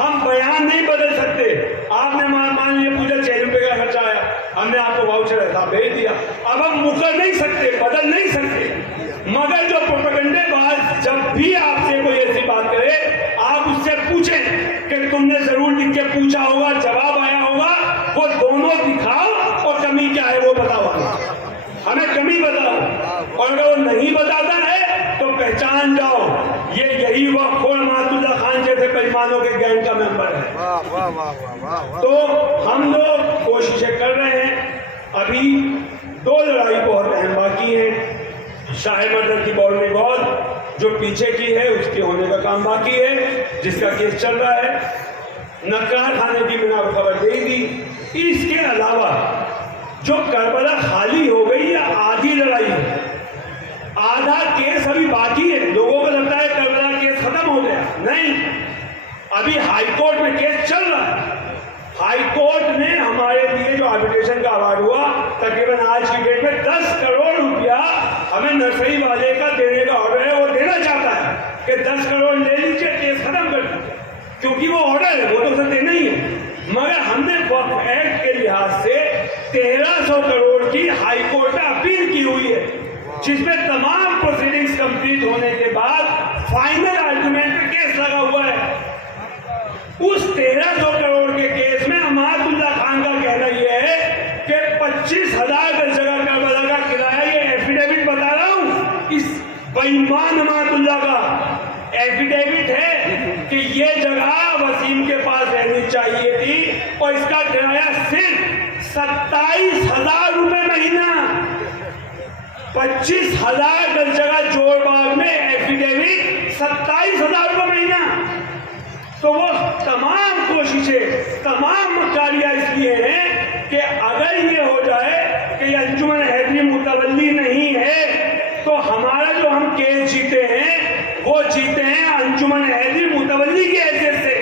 हम बयान नहीं बदल सकते। आपने मान लिया पूजा 6 रुपए का खर्चा आया, हमने आपको वाउचर ऐसा भेज दिया, अब हम मुकर नहीं सकते, बदल नहीं सकते। मगर जो प्रोपेगेंडेबाज जब भी आपसे कोई ऐसी बात करे, आप उससे पूछें कि तुमने जरूर लिख के पूछा होगा, जवाब आया होगा, वो दोनों दिखाओ और कमी क्या है वो बताओ, हमें कमी बताओ। और अगर वो नहीं बताता है तो पहचान जाओ यही वह खोर मातुल्ला खान जैसे बेईमानों के गैंग का मेंबर है। तो हम लोग कोशिशें कर रहे हैं। अभी 2 लड़ाई बहुत अहम बाकी है। शाह मर्दा की बाउंड्री बॉल जो पीछे की है उसके होने का काम बाकी है, जिसका केस चल रहा है। नक्कार खाने की मैंने आपको खबर दे दी। इसके अलावा जो करबला खाली हो गई या आधी लड़ाई है, आधा केस अभी बाकी है। लोगों को लगता है करबला केस खत्म हो गया, नहीं, अभी हाई कोर्ट में केस चल रहा है। हाई कोर्ट ने हमारे लिए जो आर्बिट्रेशन का अवार्ड हुआ, तकरीबन आज की डेट में 10 करोड़ रुपया हमें नर्सरी वाले का देने का ऑर्डर है। वो देना चाहता है कि 10 करोड़ ले लीजिए, केस खत्म कर दीजिए, क्योंकि वो ऑर्डर है, वो तो उसे देना ही है। मगर हमने वक्फ एक्ट के लिहाज से 1300 करोड़ की हाई कोर्ट में अपील की हुई है, जिसमें तमाम प्रोसीडिंग्स कंप्लीट होने के बाद फाइनल आर्गुमेंट पे केस लगा हुआ है। उस 1300 करोड़ के केस में अमातुल्लाह खान का कहना यह है कि 25,000 गज जगह करबला का किराया, ये एफिडेविट बता रहा हूं, इस बेईमान अमातुल्लाह का एफिडेविट है कि ये जगह वसीम के पास रहनी चाहिए थी और इसका किराया सिर्फ 27,000 रुपए महीना। 25,000 गज जगह जोरबाग में एफिडेविट 27,000 रुपए महीना। तो वो तमाम कोशिशें, तमाम मकारियां इसलिए हैं कि अगर ये हो जाए कि अंजुमन हैदरी मुतवल्ली नहीं है, तो हमारा जो हम केस जीते हैं वो जीते हैं अंजुमन हैदरी मुतवल्ली की हैसियत से,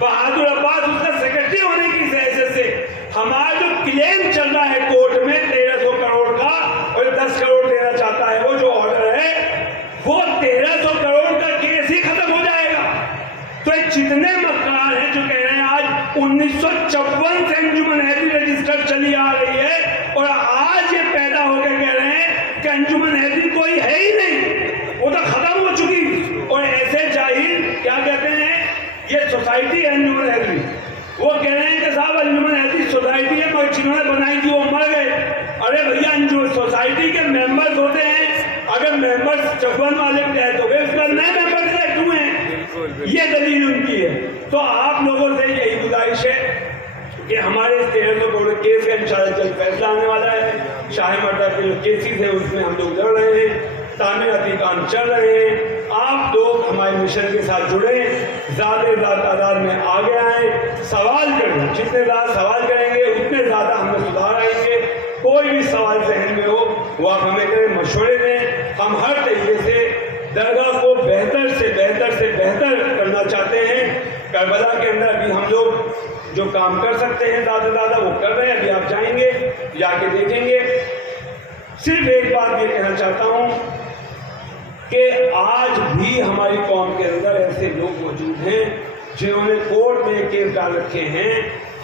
बहादुर अब्बास उसका सेक्रेटरी होने की हैसियत से। हमारा जो क्लेम चल रहा है कोर्ट में 1300 करोड़ का और 10 करोड़ देना चाहता है, वो जो ऑर्डर है, वो 1300 करोड़ का केस ही खत्म हो जाएगा। तो जितने मक्कार हैं जो कह रहे हैं आज 1954 से अंजुमन हैदरी रजिस्टर्ड चली आ रही है और आज ये पैदा होकर कह रहे हैं कि अंजुमन हैदरी कोई है ही नहीं, वो तो खत्म हो चुकी। और ऐसे जाहिल क्या कहते हैं, ये सोसाइटी है अंजुमन हैदरी, वो कह रहे हैं कि साहब अंजुमन हैदरी सोसाइटी है मगर जिन्होंने बनाई थी वो मर गए। अरे भैया, सोसाइटी के मेंबर्स होते हैं, अगर मेंबर्स 54 वाले तहत हो गए, उसके बाद नए मेंबर सेलेक्ट हुए हैं, ये दलील उनकी है। तो आप लोगों से यही गुजारिश है कि हमारे इस 1300 करोड़ केस का इंशाल्लाह जल्द फैसला आने वाला है। शाह मर्दा के जो केसेस हैं उसमें हम लोग लड़ रहे हैं, तामीराती काम चल रहे हैं। आप लोग हमारे मिशन के साथ जुड़े, ज़्यादा तादाद में आगे आए, सवाल करें। जितने ज़्यादा सवाल करेंगे उतने ज़्यादा हमें सुधार आएंगे। कोई भी सवाल जहन में हो वो आप हमें करें, मशवरे दें। हम हर तरीके से दरगाह को बेहतर से बेहतर करना चाहते हैं। करबला के अंदर अभी हम लोग जो काम कर सकते हैं ज़्यादा से ज़्यादा वो कर रहे हैं। अभी आप जाएंगे, जाके देखेंगे। सिर्फ एक बात ये कहना चाहता हूँ कि आज भी हमारी कौम के अंदर ऐसे लोग मौजूद हैं जिन्होंने कोर्ट में केस डाल रखे हैं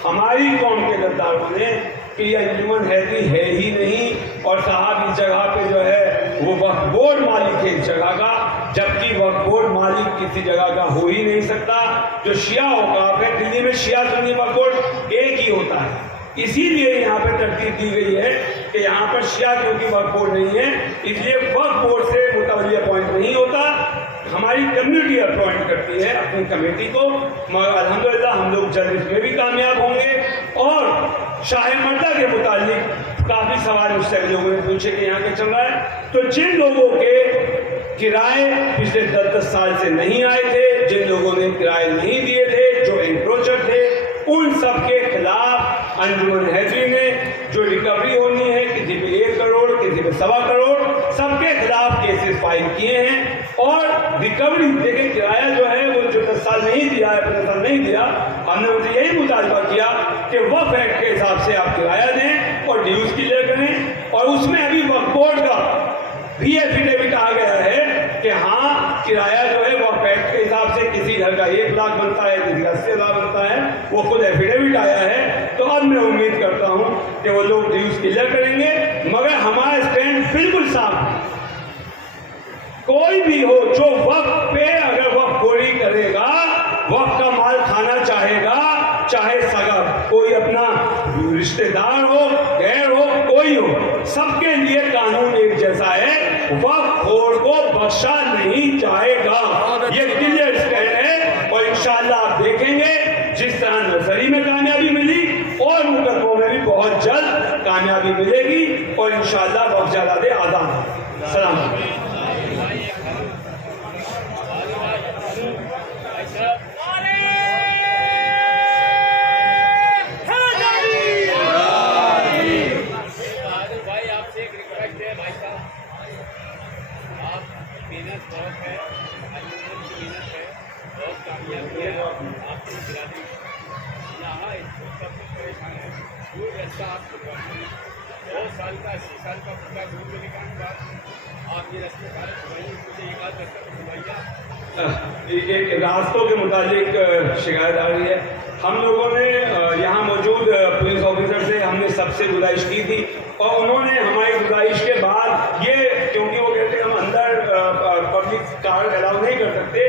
हमारी कौम के गद्दारों ने कि यह ह्यूमन हैती है ही नहीं, और साहब इस जगह पे जो है वो वक्फ बोर्ड मालिक है इस जगह का, जबकि वक्फ बोर्ड मालिक किसी जगह का हो ही नहीं सकता। जो शिया होगा, अपने दिल्ली में शिया सुन्नी वक्फ बोर्ड एक ही होता है, इसीलिए यहाँ पे तरतीब दी गई है कि यहाँ पर शिया क्योंकि वक्फ बोर्ड नहीं है इसलिए वक्फ बोर्ड से मुतवल्ली अपॉइंट नहीं होता, हमारी कम्युनिटी अपॉइंट करती है अपनी कमेटी को। मगर अल्हम्दुलिल्लाह हम लोग जल्द इसमें भी कामयाब होंगे। और शाह मर्दा के मुतालिक काफ़ी सवाल मुझसे लोगों ने पूछे कि यहाँ क्या चल रहा है। तो जिन लोगों के किराए पिछले 10-10 साल से नहीं आए थे, जिन लोगों ने किराए नहीं दिए थे, जो एंक्रोचर थे, उन सब के खिलाफ अंजुमन हैदरी ने जो रिकवरी होनी है, किसी पे 1 करोड़, किसी पे 1.25 करोड़, सबके खिलाफ केसेस फाइल किए हैं। और रिकवरी देखिए, किराया जो है वो जो 10 साल नहीं दिया है, 15 साल नहीं दिया, हमने उनसे यही मुतालबा किया कि वक्फ एक्ट के हिसाब से आप किराया दें और ड्यूज क्लियर करें। और उसमें अभी वक्फ बोर्ड का भी एफिडेविट आ गया है कि हाँ किराया जो है वक्फ एक्ट के हिसाब से किसी घर का 1 लाख बनता है, किसी का 80,000 बनता है, वो खुद एफिडेविट आया है। तो अब मैं उम्मीद करता हूँ कि वो लोग ड्यूज क्लियर करेंगे। मगर हमारा स्टैंड बिल्कुल साफ है, कोई भी हो जो वक्फ पे अगर वक्फ खोरी करेगा, वक्फ का माल खाना चाहेगा, चाहे सगा कोई अपना रिश्तेदार हो, गैर हो, कोई हो, सबके लिए कानून एक जैसा है। वक्फ खोर को बख्शा नहीं जाएगा, ये क्लियर स्टैंड है। और इंशाअल्लाह आप देखेंगे जिस तरह नर्सरी में कामयाबी मिली और मुकदमों में भी बहुत जल्द कामयाबी मिलेगी और इंशाअल्लाह वक्फ जायदादें आज़ाद। सलाम। एक रास्तों के मुतालिक शिकायत आ रही है। हम लोगों ने यहाँ मौजूद पुलिस ऑफिसर से हमने सबसे गुजारिश की थी और उन्होंने हमारी गुजारिश के बाद ये, क्योंकि वो कहते हैं हम अंदर पब्लिक कार अलाउ नहीं कर सकते,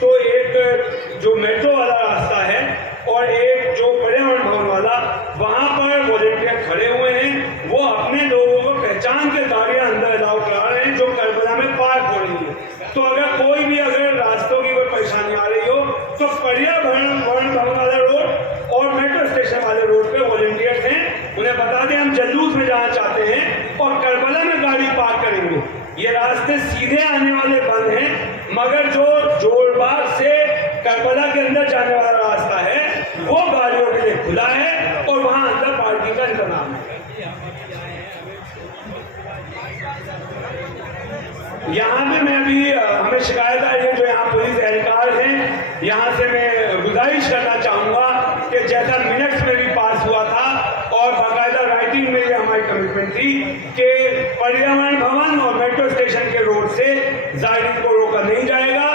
तो एक जो मेट्रो वाला रास्ता है और एक जो पर्यावरण भवन वाला, वहाँ पर वॉलंटियर खड़े हुए हैं, वो अपने लोगों को पहचान के गाड़ियाँ अंदर अलाउ करा रहे हैं जो करबला में पार्क हो रही है। तो अगर कोई भी अगर रास्तों की कोई परेशानी आ रही हो तो पर्यावरण भवन वाला रोड और मेट्रो स्टेशन वाले रोड पे वॉलंटियर्स हैं, उन्हें बता दें हम जलूस में जाना चाहते हैं और करबला में गाड़ी पार्क करेंगे। ये रास्ते सीधे आने वाले बंद हैं, मगर जो जोरबाग से करबला के अंदर जाने वाला रास्ता है वो गाड़ियों के लिए खुला है और वहाँ अंदर पार्किंग का इंतजाम है। यहाँ पे मैं भी हमें शिकायत आ रही है, जो यहाँ पुलिस एहलकार हैं, यहाँ से मैं गुजारिश करना चाहूँगा कि जैसा मिनट्स में भी पास हुआ था और बाकायदा राइटिंग में हमारी कमिटमेंट थी कि पर्यावरण भवन और मेट्रो स्टेशन के रोड से जायरीन को रोका नहीं जाएगा।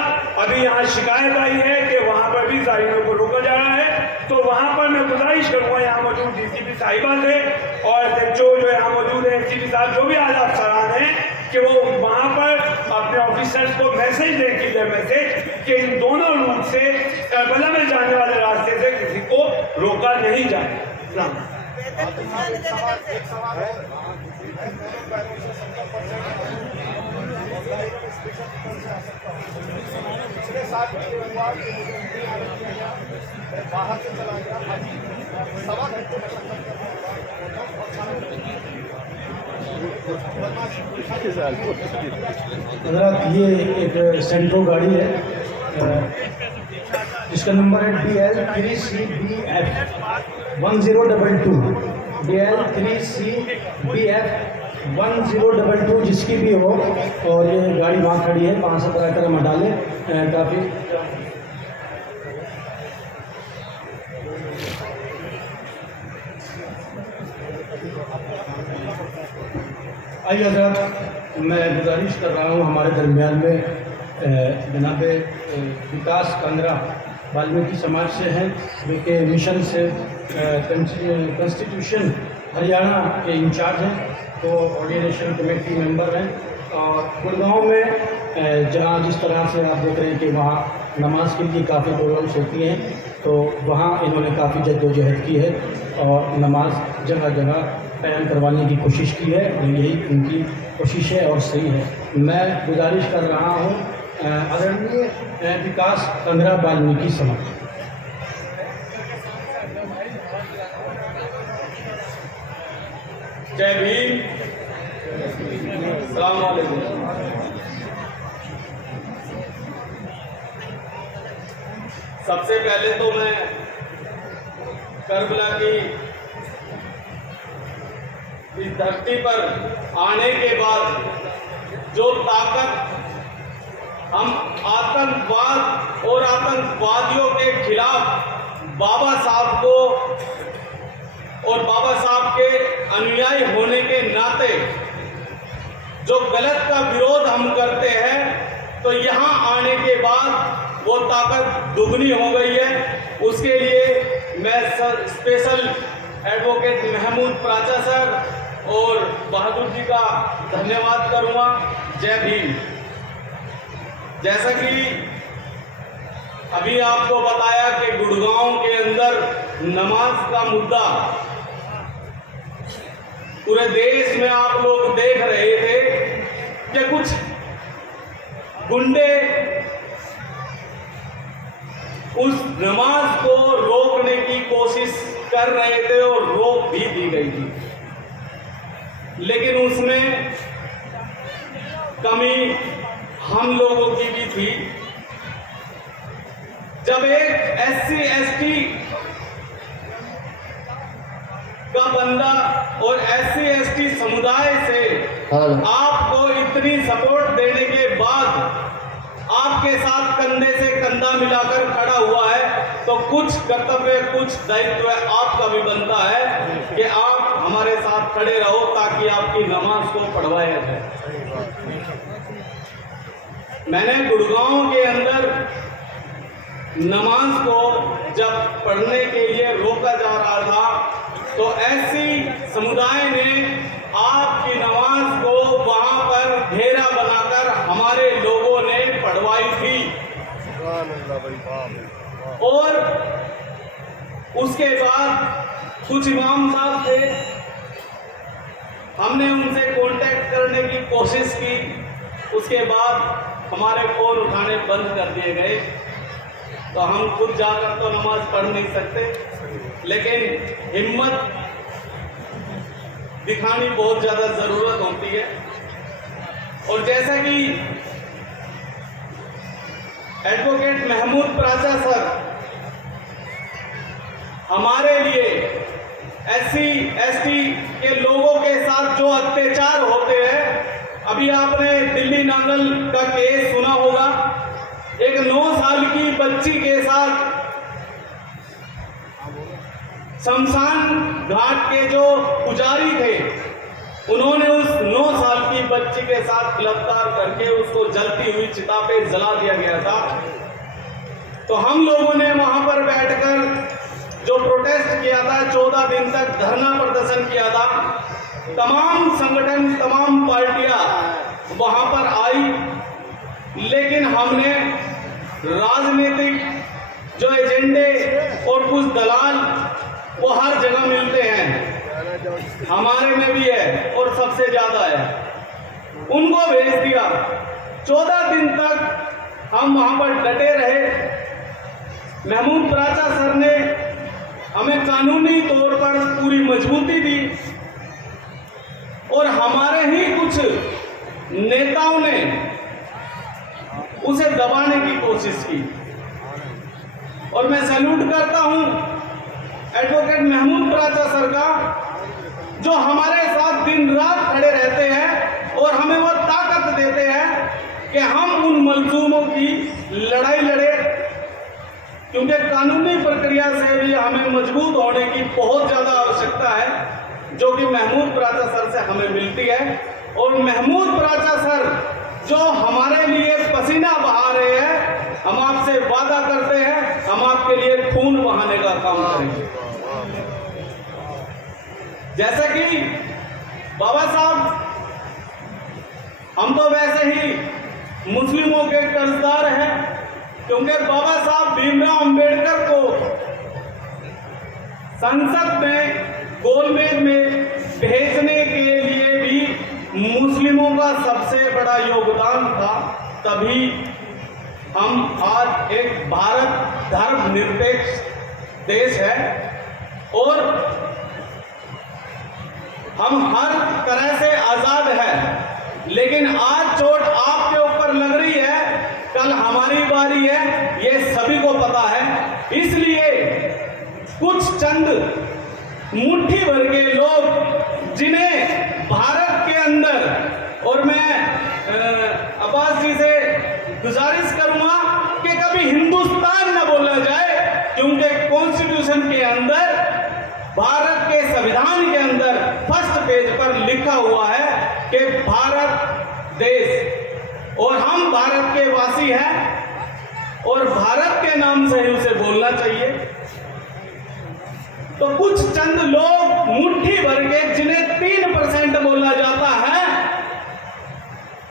अभी यहाँ शिकायत आई है कि वहाँ पर भी जायरीनों को रोका जा रहा है, तो वहाँ पर मैं गुजारिश करूँगा यहाँ मौजूद डीसीपी साहिबा से और एसएचओ जो यहाँ मौजूद है, एसपी साहब जो भी आला अफसरान हैं, कि वो वहाँ पर अपने ऑफिसर्स को मैसेज दें, क्लियर मैसेज कि इन दोनों रूट से करबला में जाने वाले रास्ते से किसी को रोका नहीं जाए। एक सवाल है पिछले साल भी हुआ कि मुझे नहीं आने दिया गया, मैं बाहर से चला गया, अभी 1.25 घंटे हज़रात ये एक सेंट्रो गाड़ी है, इसका नंबर है DL3CBF 1022, DL3CBF 1022, जिसकी भी हो। और ये गाड़ी वहाँ खड़ी है, वहाँ से कराकर हम हटा लें। काफ़ी आइए हज़रात, मैं गुजारिश कर रहा हूँ हमारे दरमियान में जनाब विकास कांगरा वाल्मीकि समाज से हैं, के मिशन से कॉन्स्टिट्यूशन हरियाणा के इंचार्ज हैं, तो ऑर्डिनेशन कमेटी मेंबर हैं। और गुड़गांव में जहाँ जिस तरह से आप देख रहे हैं कि वहाँ नमाज के लिए काफ़ी प्रॉब्लम्स होती हैं, तो वहाँ इन्होंने काफ़ी जद्दोजहद की है और नमाज जगह जगह कायम करवाने की कोशिश की है, और यही उनकी कोशिश है और सही है। मैं गुजारिश कर रहा हूँ आदरणीय विकास कांगरा वाल्मीकि समाज। जय भीम, सलाम वालेकुम। सबसे पहले तो मैं करबला की इस धरती पर आने के बाद जो ताकत हम आतंकवाद और आतंकवादियों के खिलाफ बाबा साहब को और बाबा साहब के अनुयायी होने के नाते जो गलत का विरोध हम करते हैं, तो यहाँ आने के बाद वो ताकत दुगनी हो गई है। उसके लिए मैं स्पेशल एडवोकेट महमूद प्राचा सर और बहादुर जी का धन्यवाद करूँगा। जय भीम। जैसा कि अभी आपको बताया कि गुड़गांव के अंदर नमाज का मुद्दा पूरे देश में आप लोग देख रहे थे कि कुछ गुंडे उस नमाज को रोकने की कोशिश कर रहे थे और रोक भी दी गई थी, लेकिन उसमें कमी हम लोगों की भी थी। जब एक SC ST का बंदा और SC ST समुदाय से आपको इतनी सपोर्ट देने के बाद आपके साथ कंधे से कंधा मिलाकर खड़ा हुआ है, तो कुछ कर्तव्य, कुछ दायित्व आपका भी बनता है कि आप हमारे साथ खड़े रहो ताकि आपकी नमाज को पढ़वाया जाए। मैंने गुड़गांव के अंदर नमाज को जब पढ़ने के लिए रोका जा रहा था, तो ऐसी समुदाय ने आपकी नमाज को वहां पर घेरा बनाकर हमारे लोगों ने पढ़वाई थी। और उसके बाद कुछ इमाम साहब थे, हमने उनसे कांटेक्ट करने की कोशिश की, उसके बाद हमारे फोन उठाने बंद कर दिए गए। तो हम खुद जाकर तो नमाज पढ़ नहीं सकते, लेकिन हिम्मत दिखानी बहुत ज़्यादा ज़रूरत होती है। और जैसा कि एडवोकेट महमूद प्राचा सर हमारे लिए SC ST के लोगों के साथ जो अत्याचार होते हैं, अभी आपने दिल्ली नांगल का केस सुना होगा, एक 9 साल की बच्ची के साथ शमशान घाट के जो पुजारी थे, उन्होंने उस 9 साल की बच्ची के साथ बलात्कार करके उसको जलती हुई चिता पे जला दिया गया था। तो हम लोगों ने वहां पर बैठकर जो प्रोटेस्ट किया था, 14 दिन तक धरना प्रदर्शन किया था, तमाम संगठन, तमाम पार्टियां वहां पर आई, लेकिन हमने राजनीतिक जो एजेंडे और कुछ दलाल वो हर जगह मिलते हैं, हमारे में भी है और सबसे ज्यादा है, उनको भेज दिया 14 दिन तक हम वहाँ पर डटे रहे। महमूद प्राचा सर ने हमें कानूनी तौर पर पूरी मजबूती दी और हमारे ही कुछ नेताओं ने उसे दबाने की कोशिश की। और मैं सैल्यूट करता हूं एडवोकेट महमूद प्राचा सर का, जो हमारे साथ दिन रात खड़े रहते हैं और हमें वो ताकत देते हैं कि हम उन मजलूमों की लड़ाई लड़े, क्योंकि कानूनी प्रक्रिया से भी हमें मजबूत होने की बहुत ज़्यादा आवश्यकता है, जो कि महमूद प्राचा सर से हमें मिलती है। और महमूद प्राचा सर जो हमारे लिए पसीना बहा रहे हैं, हम आपसे वादा करते हैं हम आपके लिए खून बहाने का काम करेंगे। जैसे कि बाबा साहब, हम तो वैसे ही मुस्लिमों के कर्जदार हैं, क्योंकि बाबा साहब भीमराव अंबेडकर को संसद में गोलमेज में भेजने के लिए भी मुस्लिमों का सबसे बड़ा योगदान था। तभी हम आज एक भारत धर्मनिरपेक्ष देश है और हम हर तरह से आजाद है। लेकिन आज चोट आपके ऊपर लग रही है, कल हमारी बारी है, ये सभी को पता है। इसलिए कुछ चंद मुट्ठी भर के लोग जिन्हें भारत के अंदर, और मैं अब्बास जी से गुजारिश करूंगा कि कभी हिंदुस्तान न बोला जाए, क्योंकि कॉन्स्टिट्यूशन के अंदर, भारत के संविधान के अंदर फर्स्ट पेज पर लिखा हुआ है कि भारत देश, और हम भारत के वासी हैं और भारत के नाम से ही उसे बोलना चाहिए। तो कुछ चंद लोग मुट्ठी भर के जिन्हें 3% बोला जाता है,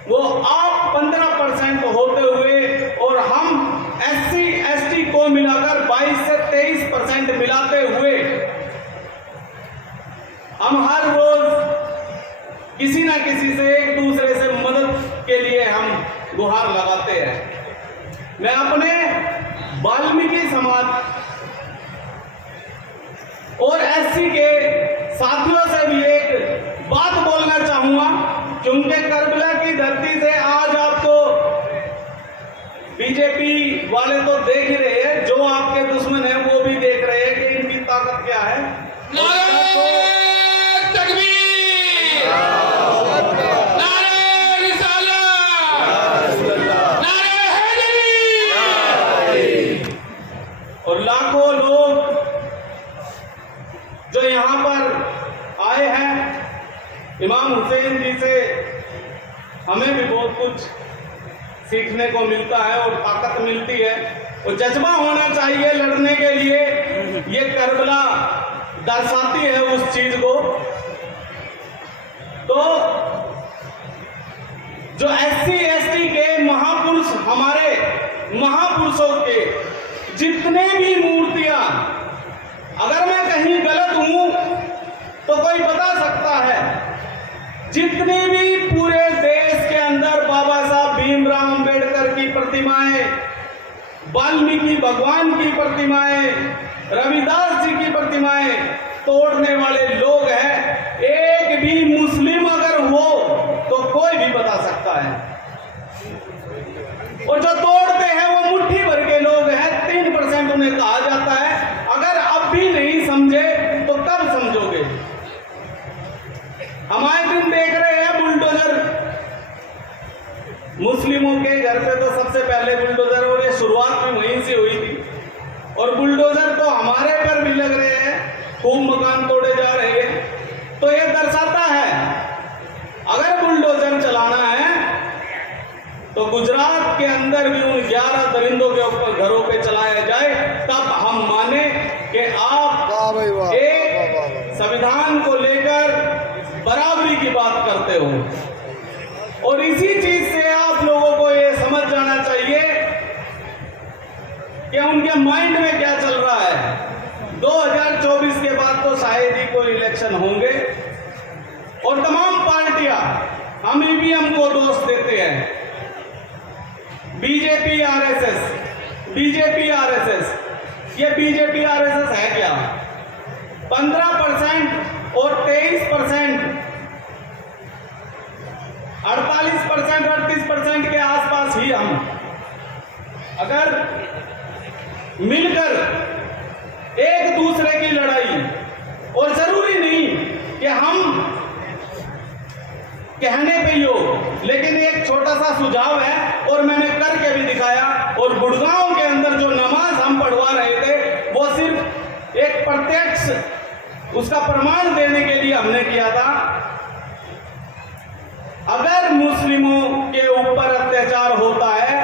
वो आप 15% होते हुए और हम SC ST को मिलाकर 22 से 23% मिलाते हुए हम हर रोज किसी ना किसी से, एक दूसरे से मदद के लिए हम गुहार लगाते हैं। मैं अपने वाल्मीकि समाज और SC के साथियों से भी एक बात बोलना चाहूंगा, क्योंकि करबला की धरती से आज आपको बीजेपी वाले तो देख ही रहे हैं, जो आपके दुश्मन हैं वो भी देख रहे हैं कि इनकी ताकत क्या है। और लाखों लोग जो यहाँ पर आए हैं, इमाम हुसैन जी से हमें भी बहुत कुछ सीखने को मिलता है और ताकत मिलती है और जज्बा होना चाहिए लड़ने के लिए। ये करबला दर्शाती है उस चीज को। तो जो SC ST के महापुरुष, हमारे महापुरुषों के जितने भी मूर्तियां, अगर मैं कहीं गलत हूं तो कोई बता सकता है, जितनी भी पूरे देश के अंदर बाबा साहब भीमराव अंबेडकर की प्रतिमाएं, वाल्मीकि भगवान की प्रतिमाएं, रविदास जी की प्रतिमाएं तोड़ने वाले लोग हैं, एक भी मुस्लिम अगर हो तो कोई भी बता सकता है। और जो तोड़ते हैं वो मुट्ठी भर के लोग हैं, 3% उन्हें कहा जाता है। अगर अब भी नहीं समझे तो कब समझोगे? हमारे दिन देख रहे हैं बुलडोजर, मुस्लिमों के घर पे तो सबसे पहले बुलडोजर, और ये शुरुआत भी वहीं से हुई थी। और बुलडोजर तो हमारे पर भी लग रहे हैं, खूब मकान तोड़े जा रहे हैं। तो ये दर्शाता है अगर बुलडोजर चलाना है तो गुजरात के अंदर भी उन 11 दरिंदों के ऊपर घरों पे चलाया जाए, तब हम माने कि आप एक संविधान को लेकर बराबरी की बात करते हो। और इसी चीज से आप लोगों को ये समझ जाना चाहिए कि उनके माइंड में क्या चल रहा है। 2024 के बाद तो शायद ही कोई इलेक्शन होंगे और तमाम पार्टियां हम EVM को दोष देते हैं, बीजेपी आरएसएस, ये बीजेपी आरएसएस है क्या? 15% और 23%, 48%, 38% के आसपास ही हम अगर मिलकर एक दूसरे की लड़ाई, और जरूरी नहीं कि हम कहने पे ही हो, लेकिन एक छोटा सा सुझाव है और मैंने करके भी दिखाया, और गुड़गांव के अंदर जो नमाज हम पढ़वा रहे थे वो सिर्फ एक प्रत्यक्ष उसका प्रमाण देने के लिए हमने किया था। अगर मुस्लिमों के ऊपर अत्याचार होता है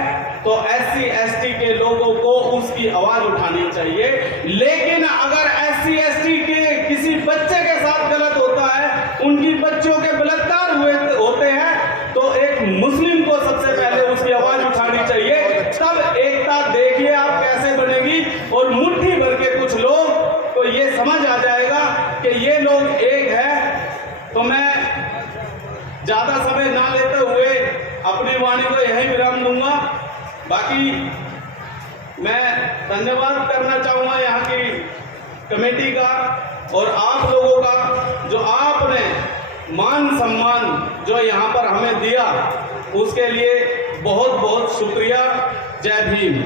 तो SC ST के लोगों को उसकी आवाज उठानी चाहिए, लेकिन अगर SC ST के किसी बच्चे के साथ गलत होता है, उनकी बच्चों के बलात्कार होते हैं, तो एक मुस्लिम को सबसे पहले उसकी आवाज उठानी चाहिए। तब एकता देखिए आप कैसे बनेगी, और मुट्ठी भर के कुछ लोग को ये समझ आ जाएगा कि ये लोग एक है। तो मैं ज्यादा समय ना लेते हुए अपनी वाणी को यहीं विराम दूंगा। बाकी मैं धन्यवाद करना चाहूँगा यहाँ की कमेटी का और आप लोगों का, जो आपने मान सम्मान जो यहाँ पर हमें दिया, उसके लिए बहुत बहुत शुक्रिया। जय भीम।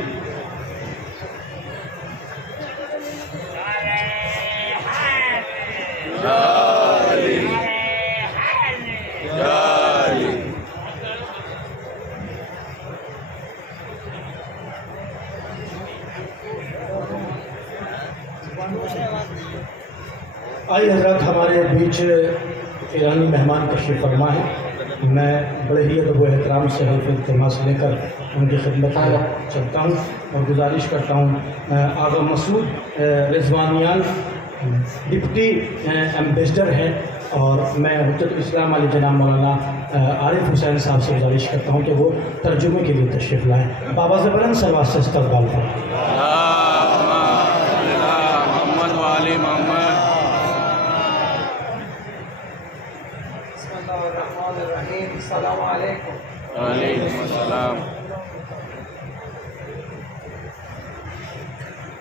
आई हजरत, हमारे बीच ईरानी मेहमान तशरीफ़ फरमा है। मैं बड़े ही अदब व एहतराम से हल्फ इल्तिमास लेकर उनकी खिदमत में चलता हूँ और गुजारिश करता हूँ आगा मसूद रिजवानियान डिप्टी एम्बेसडर हैं, और मैं हुज्जतुल इस्लाम अली जनाब मौलाना आरिफ हुसैन साहब से गुजारिश करता हूँ कि वो तर्जुमे के लिए तशरीफ़ लाएँ। बाबा से बुलंद सलवात से इस्तक़बाल करें।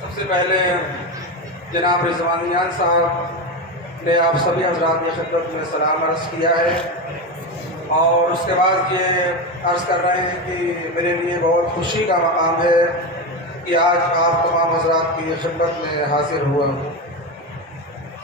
सबसे पहले जनाब रिजवानियान साहब ने आप सभी हजरात की खिदमत में सलाम अर्ज़ किया है, और उसके बाद ये अर्ज़ कर रहे हैं कि मेरे लिए बहुत खुशी का मकाम है कि आज आप तमाम हजरात की खिदमत में हाजिर हुए हूँ।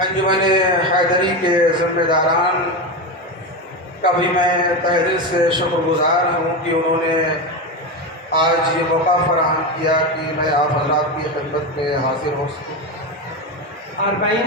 अंजुमन हैदरी के ज़िम्मेदारान का भी मैं तहे दिल से शुक्रगुजार हूँ कि उन्होंने आज ये मौका फराहम किया कि मैं आप हजरात की खिदमत में हाजिर हो सकूँ। 40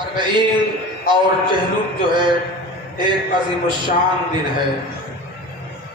अरबईन और चहलुम जो है एक अजीमुश्शान दिन है।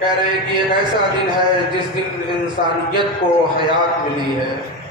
कह रहे हैं कि एक ऐसा दिन है जिस दिन इंसानियत को हयात मिली है।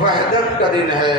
वहदत का दिन है।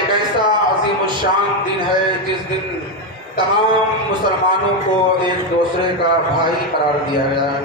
एक ऐसा अजीमुश्शान दिन है जिस दिन तमाम मुसलमानों को एक दूसरे का भाई करार दिया गया है।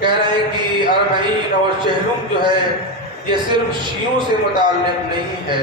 कह रहे हैं कि अरबईन और चहलुम जो है ये सिर्फ शियों से मुताल्लिक़ नहीं है।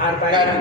40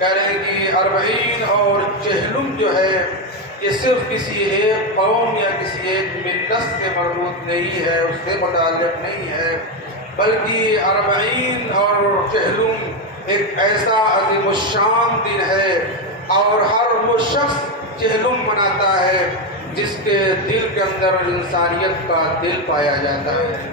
कह रहे हैं कि अरबईन और चहलुम जो है ये सिर्फ किसी एक कौम या किसी एक मिल्लत से मरबूत नहीं है, उससे मुताल्लिक़ नहीं है, बल्कि अरबईन और चहलुम एक ऐसा अज़ीमुश्शान दिन है, और हर वो शख्स चहलुम मनाता है जिसके दिल के अंदर इंसानियत का दिल पाया जाता है।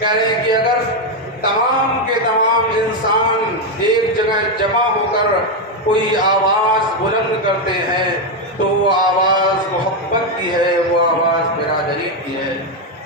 कह रहे हैं कि अगर तमाम के तमाम इंसान एक जगह जमा होकर कोई आवाज़ बुलंद करते हैं तो वो आवाज़ मोहब्बत की है, वो आवाज़ बिरादरी की है।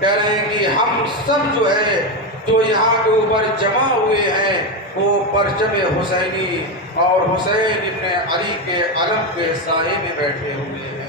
कह रहे हैं कि हम सब जो है जो यहाँ के ऊपर जमा हुए हैं वो परचम हुसैनी और हुसैन इब्न अली के अलम के साए में बैठे हुए हैं।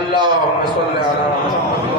अल्लाहुम्मा सल्ली अला मुहम्मद व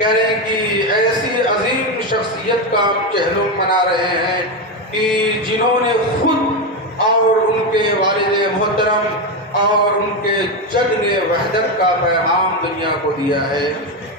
कह रहे हैं कि ऐसी अजीम शख्सियत का हम चहलुम मना रहे हैं कि जिन्होंने खुद और उनके वालिद मोहतरम और उनके जद ने वहदत का पैगाम दुनिया को दिया है।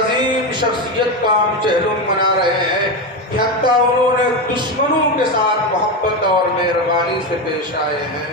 अजीम शख्सियत का हम चहलुम मना रहे हैं कि हत्ता उन्होंने दुश्मनों के साथ मोहब्बत और मेहरबानी से पेश आए हैं।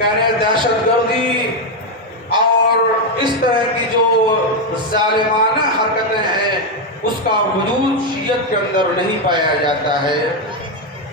कह रहे हैं दहशतगर्दी और इस तरह की जो जालिमाना हरकतें हैं उसका वजूद शीयत के अंदर नहीं पाया जाता है।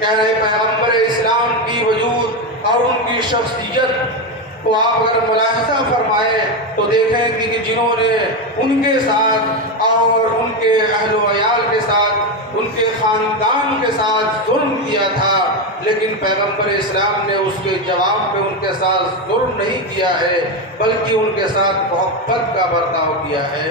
कह रहे पैगम्बर इस्लाम की वजूद और उनकी शख्सियत को आप अगर मुलाहिजा फरमाएं तो देखेंगे कि जिन्होंने उनके साथ और उनके अहलो अयाल के साथ उनके ख़ानदान के साथ जुल्म किया था लेकिन पैगम्बर इस्लाम ने उसके जवाब में उनके साथ जुल्म नहीं किया है बल्कि उनके साथ मोहब्बत का बर्ताव किया है।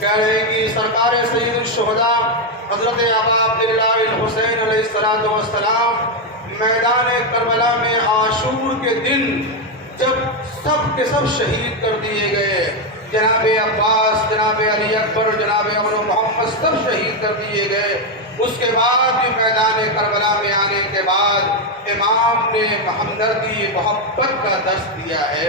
कह रहे हैं कि सरकार सैयद शुहदा हजरत अबा अब्दुल्लाह हुसैन अलैहिस्सलाम मैदान करबला में आशूर के दिन जब सब के सब शहीद कर दिए गए, जनाब अब्बास, जनाब अली अकबर, जनाब अमर मोहम्मद सब शहीद कर दिए गए, उसके बाद भी मैदान करबला में आने के बाद इमाम ने हमदर्दी मोहब्बत का दर्स दिया है।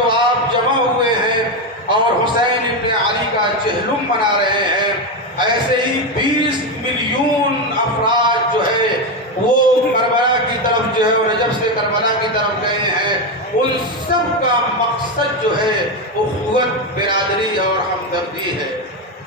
जो आप जमा हुए हैं और हुसैन इब्न अली का चहलुम मना रहे हैं ऐसे ही 20 मिलियन अफराद जो है वो करबला की तरफ जो है नजफ से करबला की तरफ गए हैं, उन सब का मकसद जो है वो क़ुव्वत, बिरादरी और हमदर्दी है।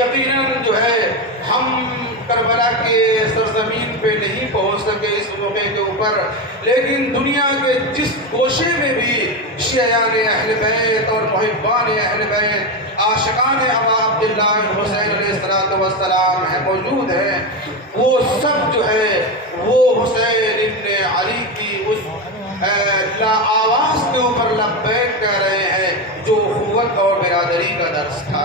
यकीनन जो है हम करबला के सरजमीन पे नहीं पहुंच सके इस मौके के ऊपर, लेकिन दुनिया के जिस गोशे में भी शियान अहले बैत और मुहिब्बान अहले बैत आशिकान अबा अब्दुल्लाह हुसैन अलैहिस्सलाम है मौजूद हैं, वो सब जो है वो हुसैन इब्न अली की उस आवाज़ के ऊपर लब्बैक कह रहे हैं जो क़ुव्वत और बिरादरी का दर्स था।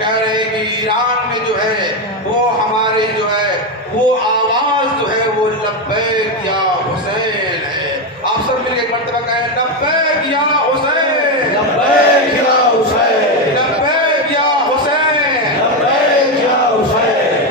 कह रहे हैं कि ईरान में जो है वो हमारे जो है वो आवाज़ जो है वो लब्बैक या हुसैन है। आप सब मिलकर एक मर्तबा कहें लब्बैक या हुसैन, लब्बैक या हुसैन, लब्बैक या हुसैन, लब्बैक या हुसैन।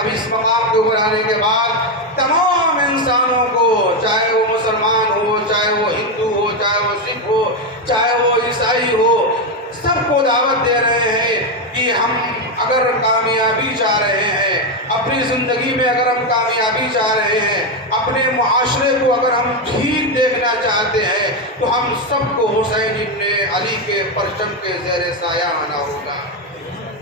अब इस मकाम के ऊपर आने के बाद तमाम इंसानों को, चाहे वो मुसलमान हो, चाहे वो हिंदू हो, चाहे वो सिख हो, चाहे वो ईसाई हो, सबको दावत दे रहे अगर कामयाबी चाह रहे हैं, अपनी ज़िंदगी में अगर हम कामयाबी चाह रहे हैं, अपने मुआशरे को अगर हम ठीक देखना चाहते हैं, तो हम सबको हुसैन इब्ने अली के परचम के ज़ेर साया आना होगा।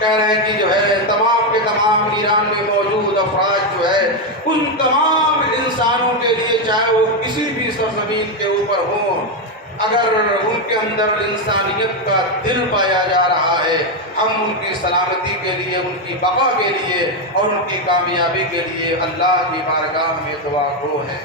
कह रहे हैं कि जो है तमाम के तमाम ईरान में मौजूद अफराद जो है उन तमाम इंसानों के लिए, चाहे वो किसी भी सरजमीन के ऊपर हों, अगर उनके अंदर इंसानियत का दिल पाया जा रहा है, हम उनकी सलामती के लिए, उनकी बका के लिए और उनकी कामयाबी के लिए अल्लाह की बारगाह में दुआ गो हैं।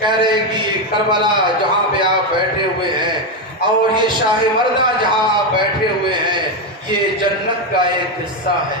कह रहे हैं कि करबला जहाँ पे आप बैठे हुए हैं और ये शाह मर्दा जहाँ आप बैठे हुए हैं, ये जन्नत का एक हिस्सा है।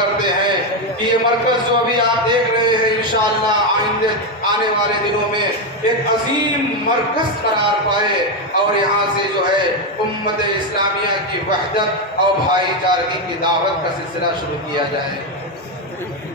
करते हैं कि ये मरकज़ जो अभी आप देख रहे हैं, इंशाअल्लाह आइंदे आने वाले दिनों में एक अजीम मरकज़ करार पाए और यहाँ से जो है उम्मत इस्लामिया की वहदत और भाईचारगी की दावत का सिलसिला शुरू किया जाए।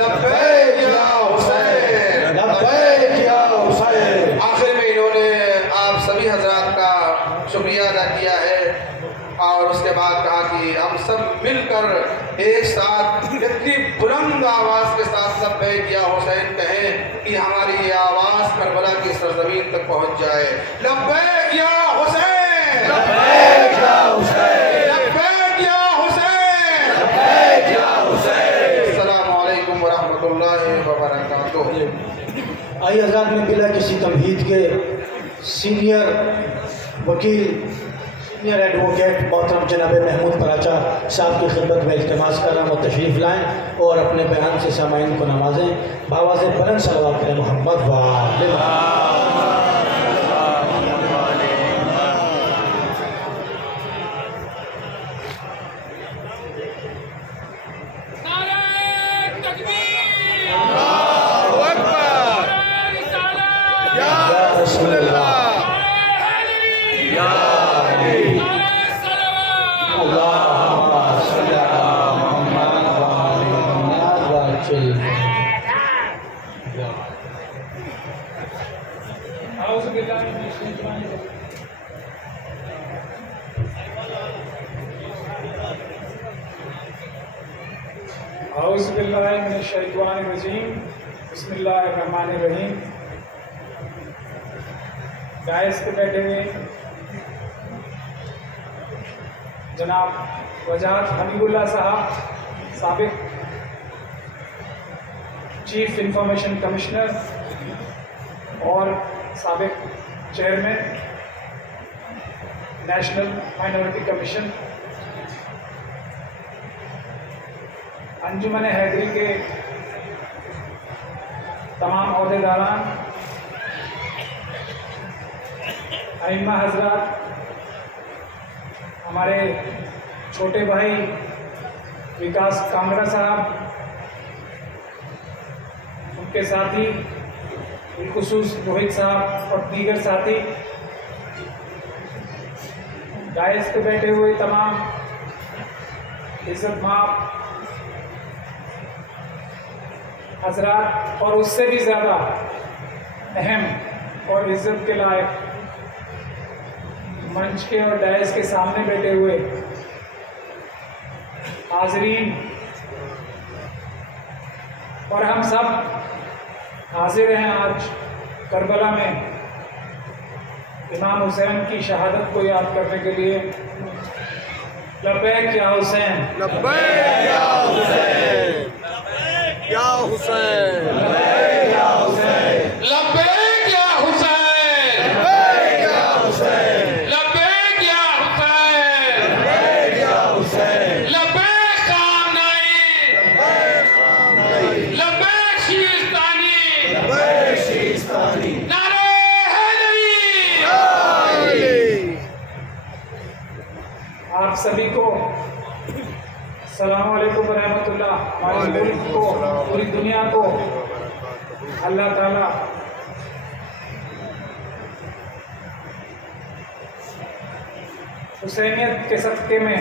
लब्बैक या हुसैन, लब्बैक या हुसैन। आखिर में इन्होंने आप सभी हजरात का शुक्रिया अदा किया है और उसके बाद कहा कि हम सब मिलकर एक साथ इतनी बुलंद आवाज़ के साथ लब्बैक या हुसैन कहें कि हमारी ये आवाज़ करबला की सरजमीन तक पहुंच जाए। लब्बैक या हुसैन, लब्बैक या हुसैन, लब्बैक या हुसैन, लब्बैक या हुसैन। अस्सलामु अलैकुम व रहमतुल्लाहि व बरकातुहू। आइए हज़रात में बिला किसी तमहीद के सीनियर वकील, सीनियर एडवोकेट मोहतरम जनाब महमूद पराचा साहब की खिदमत में इल्तिमास कर रहा हूँ तशरीफ़ लाएँ और अपने बयान से सामाइन को नवाजें। बावाज़ बुलंद सलवात करें मोहम्मद वाले। बिस्मिल्लाहिर्रहमानिर्रहीम। डायस पे बैठे हुए जनाब वजाहत हबीबुल्लाह साहब, साबिक चीफ इंफॉर्मेशन कमिश्नर और साबिक चेयरमैन नेशनल माइनॉरिटी कमीशन, अंजुमन हैदरी के तमाम अहदेदारान, अइम्मा हजरात, हमारे छोटे भाई विकास कांगड़ा साहब, उनके साथी बिलखुसूस रोहित साहब और दीगर साथी, डायस पे बैठे हुए तमाम इज्जत माप हजरात और उससे भी ज़्यादा अहम और इज्जत के लायक मंच के और डायस के सामने बैठे हुए हाजरीन और हम सब हाजिर हैं आज करबला में इमाम हुसैन की शहादत को याद करने के लिए। लब्बैक या हुसैन, लब्बैक या हुसैन, या हुसैन, लब्बैक या हुसैन। आप सभी को सलाम अलैकुम व रहमतुल्लाह। हमारे मुल्क को, पूरी दुनिया को अल्लाह ताला हुसैनियत के सदक़े में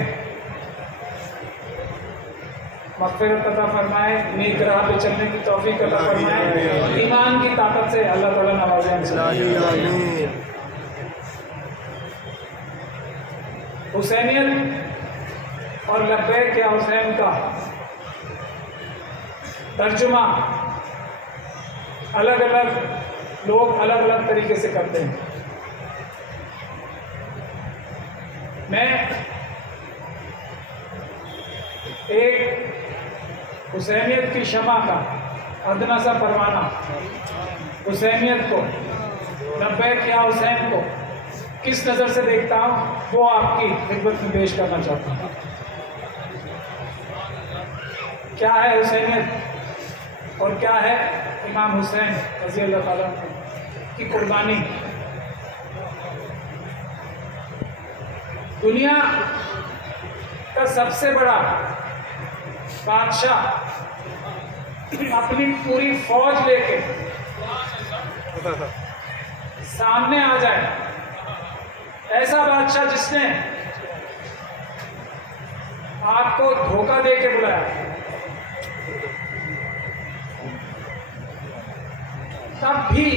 मग़फ़िरत अता फरमाए, नेक राह पे चलने की तौफ़ीक़ अता फरमाए, ईमान की ताकत से अल्लाह ताला नवाज़े हमसे। हुसैनियत और लब्बैक या हुसैन का तर्जुमा अलग अलग लोग अलग अलग तरीके से करते हैं। मैं एक हुसैनियत की शमा का अदना सा परवाना, हुसैनियत को, लब्बैक या हुसैन को किस नज़र से देखता हूँ वो आपकी खिदमत में पेश करना चाहता हूँ। क्या है हुसैनियत और क्या है इमाम हुसैन रज़ी अल्लाह ताला की कुर्बानी। दुनिया का सबसे बड़ा बादशाह अपनी पूरी फौज लेके सामने आ जाए, ऐसा बादशाह जिसने आपको धोखा दे के बुलाया, तब भी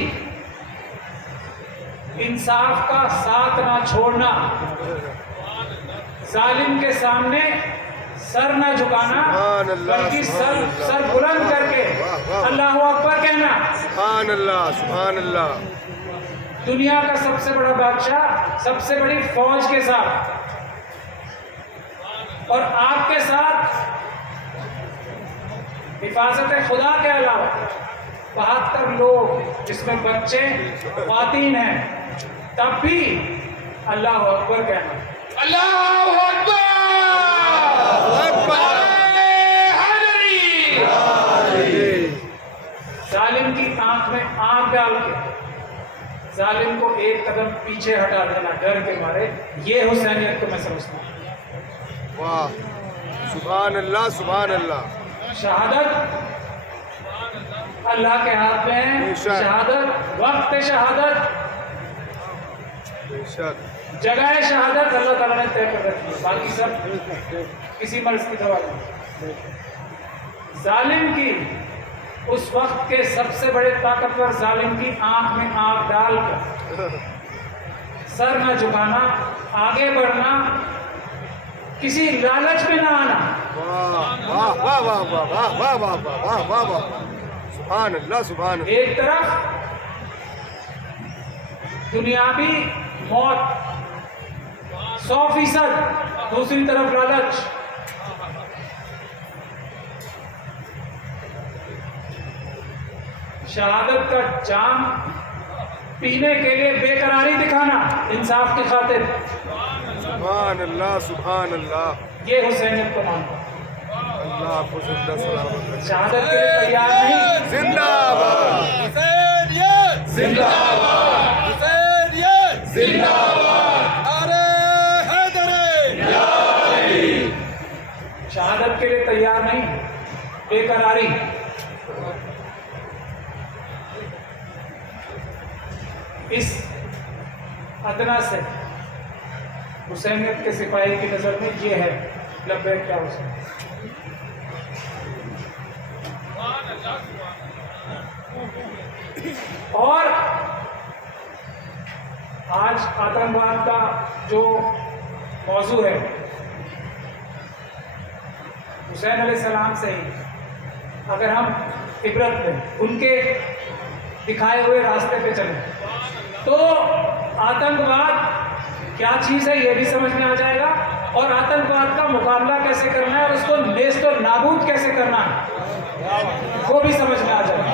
इंसाफ का साथ ना छोड़ना, जालिम के सामने सर ना झुकाना, बल्कि सर बुलंद करके अल्लाह अकबर कहना। सुभान अल्लाह, सुभान अल्लाह। दुनिया का सबसे बड़ा बादशाह सबसे बड़ी फौज के साथ, और आपके साथ हिफाजत खुदा के अलावा 72 लोग जिसमें बच्चे ख्वातीन हैं, तब भी अल्लाह अकबर कहना। अल्लाहु अकबर। जालिम की आंख में आंख डाल के जालिम को एक कदम पीछे हटा देना डर के मारे, ये हुसैनियत को मैं समझता हूँ। वाह, सुभान अल्लाह, सुभान अल्लाह। शहादत अल्लाह के हाथ में है, शहादत वक्त शहादत, जगह शहादत अल्लाह ताला ने तय कर रखी है, बाकी सब किसी मर्ज की दवा नहीं। जालिम की उस वक्त के सबसे बड़े ताकतवर जालिम की आंख में आंख डालकर सर न झुकाना, आगे बढ़ना, किसी लालच में ना आना। वाह वाह वाह वाह वाह वाह वाह वाह वाह वाह, सुभान अल्लाह, सुभान अल्लाह। एक तरफ दुनियावी मौत 100%, दूसरी तरफ लालच। शहादत का जाम पीने के लिए बेकरारी दिखाना इंसाफ की खातिर, सुभान अल्लाह, सुभान अल्लाह। ये हुसैनियत को मानता हूं। अल्लाह आपको जिंदा सलामत रखे। शहादत के लिए तैयार नहीं, जिंदाबाद हुसैनियत, जिंदाबाद हुसैनियत, जिंदाबाद। अरे हैदरे या अली। शहादत के लिए तैयार नहीं, बेकरारी। इस अदना से हुसैनियत के सिपाही की नजर में ये है लब्बैक क्या हुसैन। और आज आतंकवाद का जो मौजू है, हुसैन अलैहिस्सलाम से ही अगर हम इबरत में उनके दिखाए हुए रास्ते पे चलें तो आतंकवाद क्या चीज़ है ये भी समझ में आ जाएगा, और आतंकवाद का मुकाबला कैसे करना है और उसको नेस्त और नाबूद कैसे करना है वो भी समझ में आ जाएगा।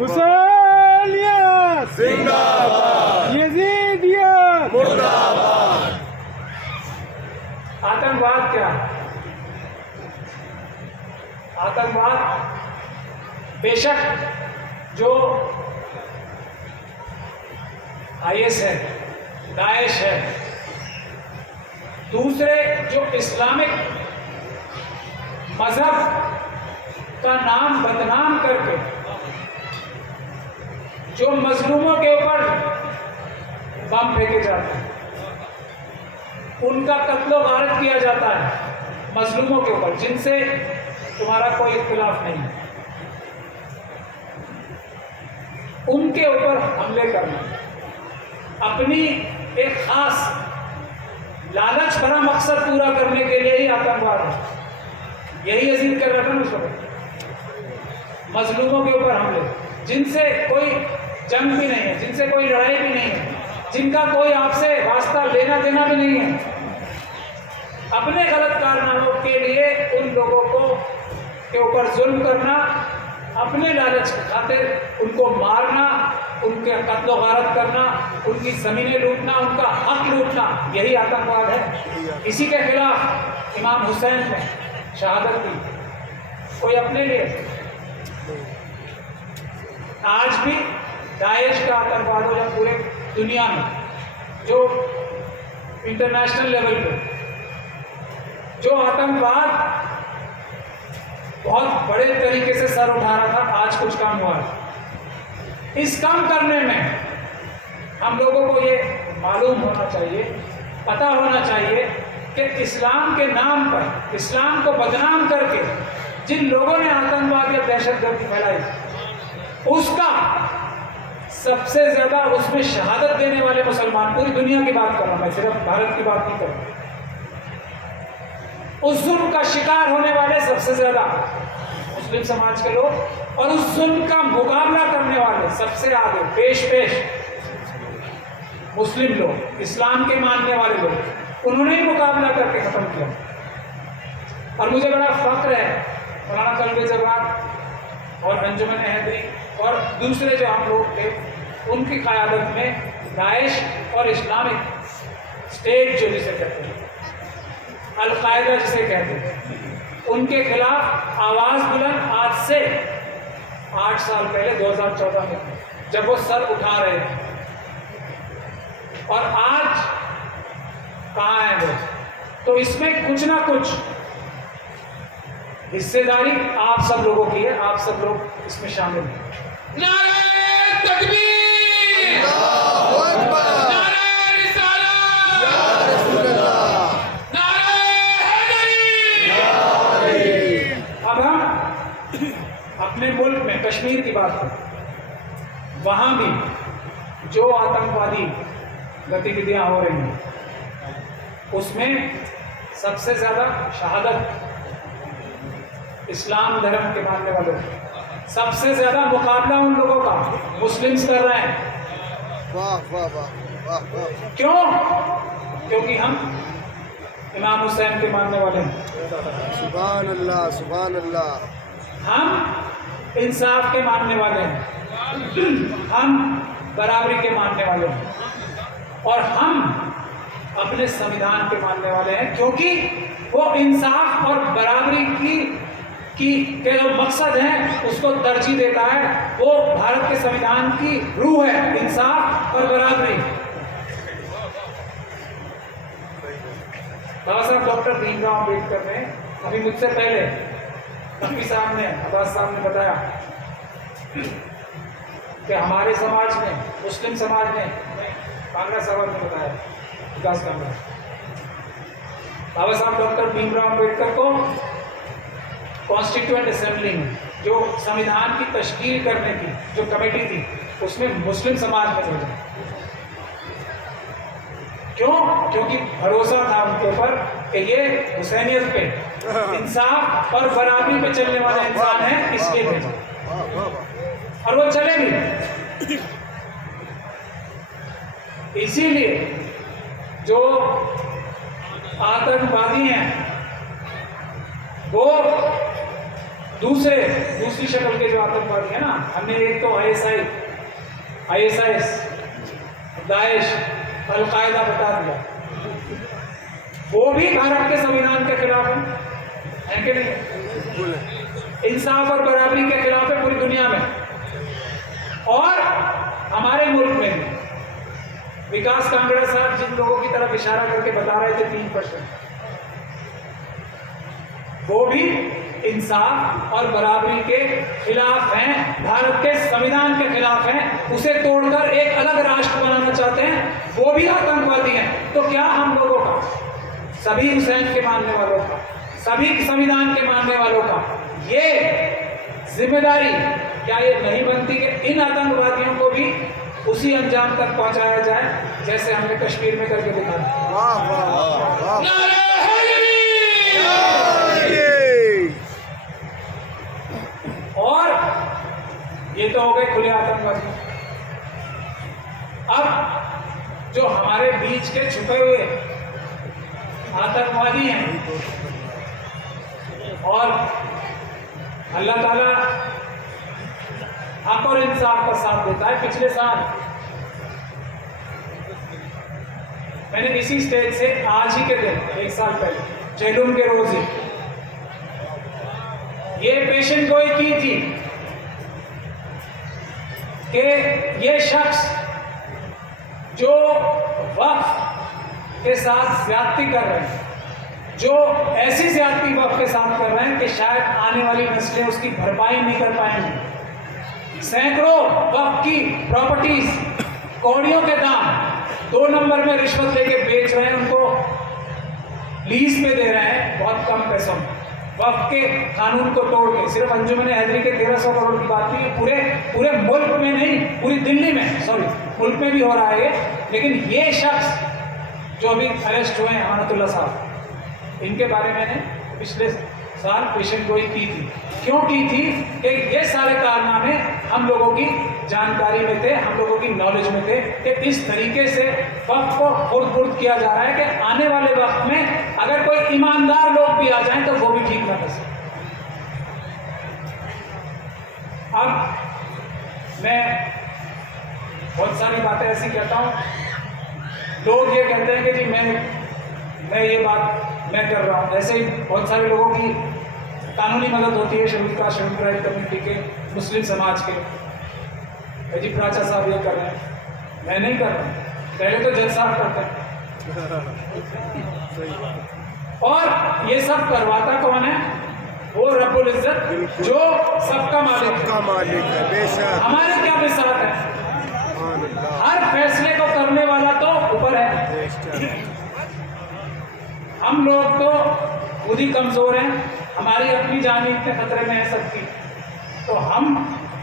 हुसैनियत जिंदाबाद, यजीदियत मुर्दाबाद। आतंकवाद क्या है? आतंकवाद बेशक जो IS है, दाइश है, दूसरे जो इस्लामिक मजहब का नाम बदनाम करके जो मजलूमों के ऊपर बम फेंके जाते हैं, उनका कत्लो गारत किया जाता है मजलूमों के ऊपर जिनसे तुम्हारा कोई इख्तिलाफ नहीं है, उनके ऊपर हमले करना अपनी एक खास लालच भरा मकसद पूरा करने के लिए ही आतंकवाद है। यही यजीद कर रहा था ना उस वक्त, मजलूमों के ऊपर हमले जिनसे कोई जंग भी नहीं है, जिनसे कोई लड़ाई भी नहीं है, जिनका कोई आपसे वास्ता लेना देना भी नहीं है, अपने गलत कारनामों के लिए उन लोगों को के ऊपर जुल्म करना, अपने लालच की खातिर उनको मारना, उनके कत्लो गारत करना, उनकी ज़मीनें लूटना, उनका हक लूटना, यही आतंकवाद है। इसी के खिलाफ इमाम हुसैन ने शहादत दी। कोई अपने लिए, आज भी दाइश का आतंकवाद हो जाए पूरे दुनिया में, जो इंटरनेशनल लेवल पे जो आतंकवाद बहुत बड़े तरीके से सर उठा रहा था, आज कुछ कम हुआ है। इस कम करने में हम लोगों को ये मालूम होना चाहिए, पता होना चाहिए कि इस्लाम के नाम पर, इस्लाम को बदनाम करके जिन लोगों ने आतंकवाद या दहशतगर्दी फैलाई, उसका सबसे ज्यादा उसमें शहादत देने वाले मुसलमान, पूरी दुनिया की बात कर रहा हूं मैं, सिर्फ भारत की बात नहीं कर रहा, उस जुल्म का शिकार होने वाले सबसे ज्यादा मुस्लिम समाज के लोग, और उस जुल्म का मुकाबला करने वाले सबसे आगे पेश मुस्लिम लोग, इस्लाम के मानने वाले लोग, उन्होंने ही मुकाबला करके खत्म किया। और मुझे बड़ा फख्र है मौलाना कल्बे जवाद और अंजुमन हैदरी और दूसरे जो हम लोग थे, उनकी क़यादत में दाइश और इस्लामिक स्टेट जो जिसे कहते हैं, अल-कायदा जिसे कहते हैं, उनके खिलाफ आवाज़ बुलंद आज से 8 साल पहले 2014 में जब वो सर उठा रहे थे, और आज कहाँ है वो। तो इसमें कुछ ना कुछ हिस्सेदारी आप सब लोगों की है, आप सब लोग इसमें शामिल हैं। नारे तकबीर, नारे रिसालत, नारे हैदरी। अब हम अपने मुल्क में कश्मीर की बात करें, वहाँ भी जो आतंकवादी गतिविधियाँ हो रही हैं, उसमें सबसे ज़्यादा शहादत इस्लाम धर्म के मानने वालों, सबसे ज़्यादा मुकाबला उन लोगों का मुस्लिम्स कर रहे हैं। वाह वाह वाह वाह वाह। क्यों? क्योंकि हम इमाम हुसैन के मानने वाले हैं, सुभान अल्लाह सुभान अल्लाह। हम इंसाफ के मानने वाले हैं, हम बराबरी के मानने वाले हैं, और हम अपने संविधान के मानने वाले हैं, क्योंकि वो इंसाफ और बराबरी की के जो मकसद हैं उसको तरजीह देता है। वो भारत के संविधान की रूह है, इंसाफ और बराबरी। बाबा साहब डॉक्टर भीमराव अम्बेडकर ने अभी मुझसे पहले नकवी साहब ने, अब्बास साहब ने बताया कि हमारे समाज में, मुस्लिम समाज में, कांग्रेस साहब ने बताया, विकास कांग्रेस, बाबा साहब डॉक्टर भीमराव अम्बेडकर को कॉन्स्टिट्यूएंट असेंबली में जो संविधान की तश्कील करने की जो कमेटी थी, उसमें मुस्लिम समाज में भेजा। क्यों? क्योंकि भरोसा था उनके ऊपर कि ये हुसैनियत पे, इंसाफ और बराबरी पे चलने वाला इंसान है, इसलिए भेजा, और वो चले भी। इसीलिए जो आतंकवादी हैं वो दूसरी शक्ल के जो आतंकवादी है ना, हमने एक तो ISIS, दाइश, अल-कायदा बता दिया, वो भी भारत के संविधान के खिलाफ है कि नहीं? इंसाफ और बराबरी के खिलाफ है पूरी दुनिया में, और हमारे मुल्क में भी विकास कांगड़ा साहब जिन लोगों की तरफ इशारा करके बता रहे थे 3%, वो भी इंसाफ और बराबरी के खिलाफ हैं, भारत के संविधान के खिलाफ हैं, उसे तोड़कर एक अलग राष्ट्र बनाना चाहते हैं, वो भी आतंकवादी हैं। तो क्या हम लोगों का, सभी हुसैन के मानने वालों का, सभी संविधान के मानने वालों का ये जिम्मेदारी क्या ये नहीं बनती कि इन आतंकवादियों को भी उसी अंजाम तक पहुंचाया जाए जैसे हमने कश्मीर में करके दिखाया? वाह वाह वाह वाह। और ये तो हो गए खुले आतंकवादी। अब जो हमारे बीच के छुपे हुए आतंकवादी हैं, और अल्लाह ताला हक और इंसाफ का साथ देता है। पिछले साल मैंने इसी स्टेज से आज ही के दिन 1 साल पहले जहलुम के रोज ही ये पेशेंट गोई की थी कि ये शख्स जो वक्फ के साथ ज्यादती कर रहे हैं, जो ऐसी ज्यादती वक्फ के साथ कर रहे हैं कि शायद आने वाली नस्लें उसकी भरपाई नहीं कर पाएंगी। सैकड़ों वक्फ की प्रॉपर्टीज कौड़ियों के दाम 2 नंबर में रिश्वत लेके बेच रहे हैं, उनको लीज पे दे रहे हैं बहुत कम पैसों में, वक्फ के कानून को तोड़ के। सिर्फ अंजुमन हैदरी के 1300 करोड़ की बात नहीं, पूरे मुल्क में नहीं, पूरी दिल्ली में, सॉरी मुल्क में भी हो रहा है ये। लेकिन ये शख्स जो अभी अरेस्ट हुए हैं अमानतुल्लाह साहब, इनके बारे में मैंने पिछले साल पेशेंट गोई की थी। क्यों की थी? कि ये सारे कारनामे हम लोगों की जानकारी में थे, हम लोगों की नॉलेज में थे कि इस तरीके से वक्त को खुर्द किया जा रहा है कि आने वाले वक्त में अगर कोई ईमानदार लोग भी आ जाएं तो वो भी ठीक ना कर सकें। अब मैं बहुत सारी बातें ऐसी कहता हूँ, लोग ये कहते हैं कि जी मैं ये बात मैं कर रहा हूँ। ऐसे ही बहुत सारे लोगों की कानूनी मदद होती है, schedule caste schedule tribe community के, मुस्लिम समाज के। जी प्राचा साहब ये कर रहे हैं, मैं नहीं कर रहा हूँ, पहले तो जज साहब करते हैं। और ये सब करवाता कौन है? वो रब्बुल इज्जत जो सबका मालिक है। बेशक हमारे क्या बिसात है? हर फैसले को करने वाला तो ऊपर है। हम लोग तो खुद ही कमजोर हैं, हमारी अपनी जान ही इतने खतरे में है सबकी, तो हम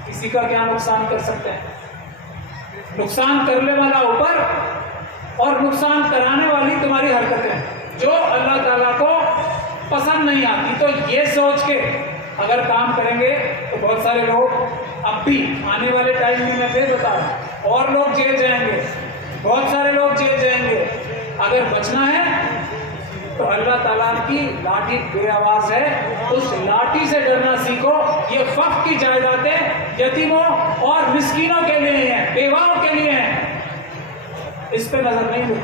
किसी का क्या नुकसान कर सकते हैं? नुकसान करने वाला ऊपर और नुकसान कराने वाली तुम्हारी हरकतें जो अल्लाह ताला को पसंद नहीं आती। तो ये सोच के अगर काम करेंगे तो बहुत सारे लोग अब भी आने वाले टाइम में, मैं फिर बता रहा हूँ, और लोग जेल जाएंगे, बहुत सारे लोग जेल जाएंगे। अगर बचना है तो अल्लाह ताला की लाठी बेआवाज है, उस लाठी से डरना सीखो। ये वक्फ की जायदादें यतीमों और मिस्कीनों के लिए हैं, बेवाओं के लिए हैं, इस पे नजर नहीं दो।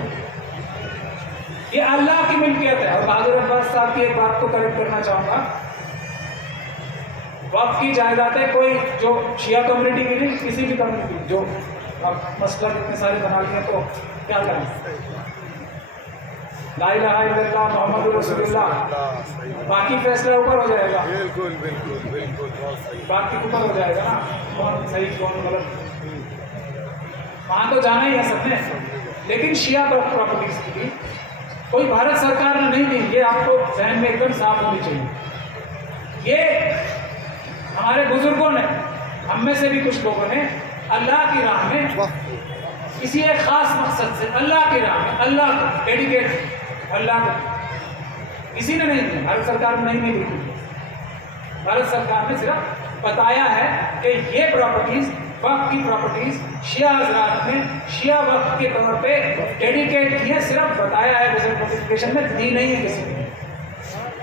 ये अल्लाह की मिल्कियत है। और बहादुर अब्बास साहब की एक बात को करेक्ट करना चाहूंगा, वक्फ की जायदादें कोई जो शिया कम्युनिटी की नहीं, किसी भी कम्युनिटी की, जो अब मसला इतने सारे बना लिए तो क्या करें? ला इलाहा इल्लल्लाह मुहम्मदुर रसूलुल्लाह, बाकी फैसला ऊपर हो जाएगा। बिल्कुल बिल्कुल बिल्कुल बहुत सही। बाकी ऊपर हो जाएगा ना, कौन सही कौन गलत, वहां तो जाना ही है सबने। लेकिन शिया प्रॉपर्टीज की भी कोई भारत सरकार ने नहीं दी, ये आपको जहन में एकदम साफ होनी चाहिए। ये हमारे बुजुर्गों ने, हम में से भी कुछ लोगों ने अल्लाह की राह में किसी एक खास मकसद से, अल्लाह की राह में, अल्लाह को डेडिकेट, अल्लाह को किसी ने नहीं दी, भारत सरकार ने नहीं दी। भारत सरकार ने सिर्फ बताया है कि ये प्रॉपर्टीज, वक्फ की प्रॉपर्टीज शिया हजरात ने शिया वक्फ के तौर पे डेडिकेट की है, सिर्फ बताया है, गजट नोटिफिकेशन में दी नहीं है किसी ने।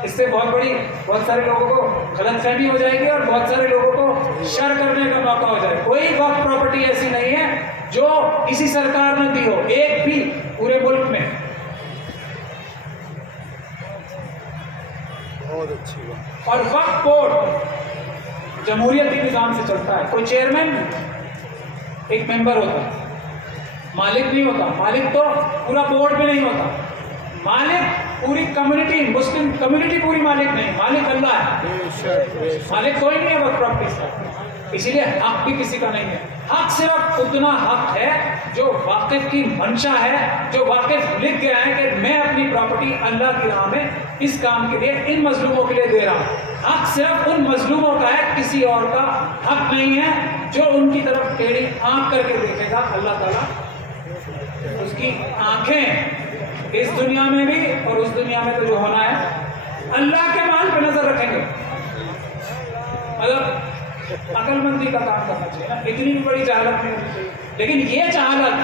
इससे बहुत सारे लोगों को गलतफहमी हो जाएगी और बहुत सारे लोगों को शर करने का मौका हो जाएगा। कोई वक्फ प्रॉपर्टी ऐसी नहीं है जो किसी सरकार ने दी हो, एक भी पूरे मुल्क में। बहुत अच्छी बात। और वक्फ बोर्ड जमहूरियती निज़ाम से चलता है, कोई चेयरमैन, एक मेंबर होता है। मालिक नहीं होता, मालिक तो पूरा बोर्ड भी नहीं होता, मालिक पूरी कम्युनिटी, मुस्लिम कम्युनिटी पूरी मालिक नहीं, मालिक अल्लाह है, मालिक कोई नहीं है वक्त प्रॉपर्टी का। इसीलिए हक भी किसी का नहीं है। हक सिर्फ उतना हक है जो वाकिफ की मंशा है, जो वाकिफ लिख गया है कि मैं अपनी प्रॉपर्टी अल्लाह की राह में इस काम के लिए, इन मजलूमों के लिए दे रहा हूँ। हक सिर्फ उन मजलूमों का है, किसी और का हक नहीं है। जो उनकी तरफ टेढ़ी आंख करके देखेगा, अल्लाह ताला उसकी आंखें इस दुनिया में भी और उस दुनिया में तो जो होना है, अल्लाह के माल पे नजर रखेंगे। मतलब अकलमंदी का काम करना चाहिए ना, इतनी भी बड़ी जहालत नहीं होनी चाहिए। लेकिन ये जहालत,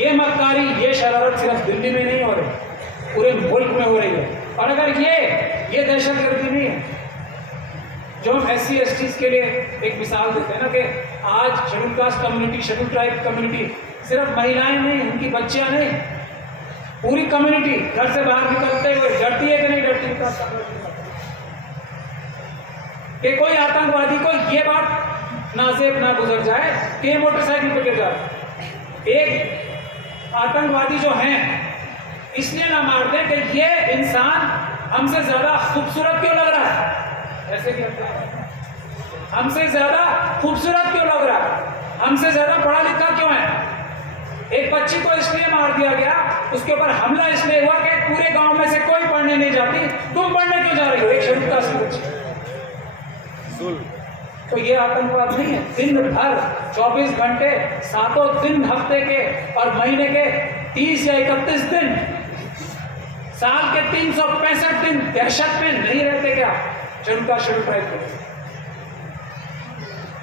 ये मक्कारी, ये शरारत सिर्फ दिल्ली में नहीं हो रही, पूरे मुल्क में हो रही है। और अगर ये दहशतगर्दी नहीं है, जो हम SC STs के लिए एक मिसाल देते हैं ना कि आज schedule caste community, schedule tribe community, सिर्फ महिलाएं नहीं, उनकी बच्चियां नहीं, पूरी कम्युनिटी घर से बाहर निकलते हुए डरती है कि नहीं डरती कि कोई आतंकवादी को ये बात नाजेब ना गुजर जाए कि मोटरसाइकिल पे गिर जाए। एक आतंकवादी जो हैं इसलिए ना मार दें कि ये इंसान हमसे ज्यादा खूबसूरत क्यों लग रहा है, ऐसे कहते हैं, हमसे ज्यादा खूबसूरत क्यों लग रहा है, हमसे ज्यादा पढ़ा लिखा क्यों है। एक बच्ची को इसलिए मार दिया गया, उसके ऊपर हमला इसलिए हुआ कि पूरे गांव में से कोई पढ़ने नहीं जाती, तुम पढ़ने क्यों जा रही हो, एक शेड्यूल कास्ट की बच्ची। तो ये आतंकवाद नहीं है। दिन भर 24 घंटे, 7 दिन हफ्ते के और महीने के 30 या 31 दिन, साल के 365 दिन दहशत में नहीं रहते क्या शेड्यूल कास्ट, शेड्यूल ट्राइब के?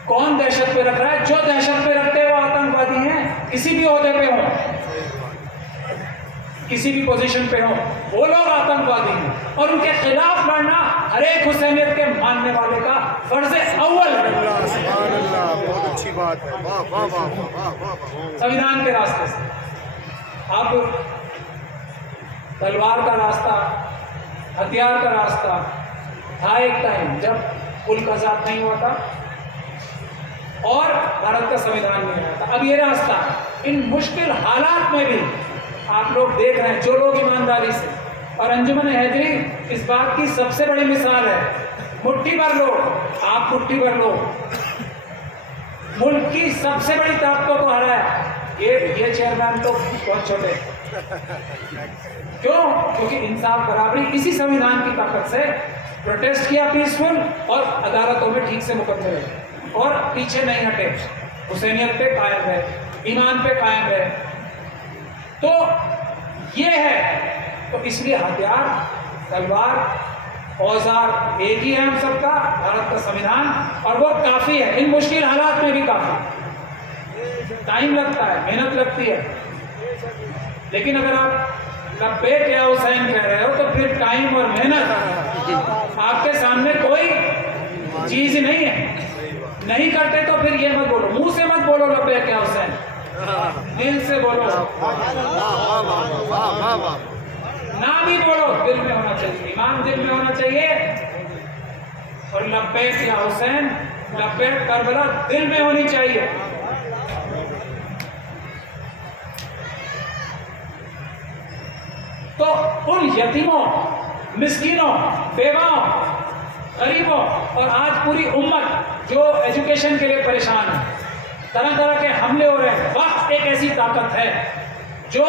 कौन दहशत पे रख रहा है? जो दहशत पे रखते हैं वो आतंकवादी हैं, किसी भी ओहदे पे हो, किसी भी पोजीशन पे हो, वो लोग आतंकवादी हैं। और उनके खिलाफ लड़ना हर एक हुसैनियत के मानने वाले का फर्ज अव्वल है। बहुत अच्छी बात है, वाह वाह वाह वाह वाह। संविधान के रास्ते से अब तलवार का रास्ता, हथियार का रास्ता था एक टाइम जब मुल्क आजाद नहीं हुआ था और भारत का संविधान नहीं आया था। अब ये रास्ता इन मुश्किल हालात में भी आप लोग देख रहे हैं, जो लोग ईमानदारी से, और अंजुमन हैदरी इस बात की सबसे बड़ी मिसाल है। मुट्ठी भर लो, आप मुट्ठी भर लो, मुल्क की सबसे बड़ी ताकतों को हराया। ये चेयरमैन तो बहुत छोटे, क्यों? क्योंकि इंसाफ बराबरी इसी संविधान की ताकत से प्रोटेस्ट किया पीसफुल और अदालतों में ठीक से मुकदमे रहे और पीछे नहीं हटे, हुसैनियत पे कायम रहे, ईमान पे कायम रहे। तो ये है, तो इसलिए हथियार, तलवार, औजार एक ही है हम सबका, भारत का संविधान, और वो काफी है। इन मुश्किल हालात में भी काफी टाइम लगता है, मेहनत लगती है, लेकिन अगर आप लब्बैक या हुसैन कह रहे हो तो फिर टाइम और मेहनत आपके सामने कोई चीज नहीं है। नहीं करते तो फिर ये मत बोलो, मुंह से मत बोलो लब्बैक या हुसैन, दिल से बोलो। ना भी बोलो, दिल में होना चाहिए, ईमान दिल में होना चाहिए। और लब्बैक या हुसैन, लब्बैक करबला दिल में होनी चाहिए। तो उन यतीमों, मिस्कीनों, बेवाओं, गरीबों और आज पूरी उम्मत जो एजुकेशन के लिए परेशान है, तरह तरह के हमले हो रहे हैं, वक्त एक ऐसी ताकत है जो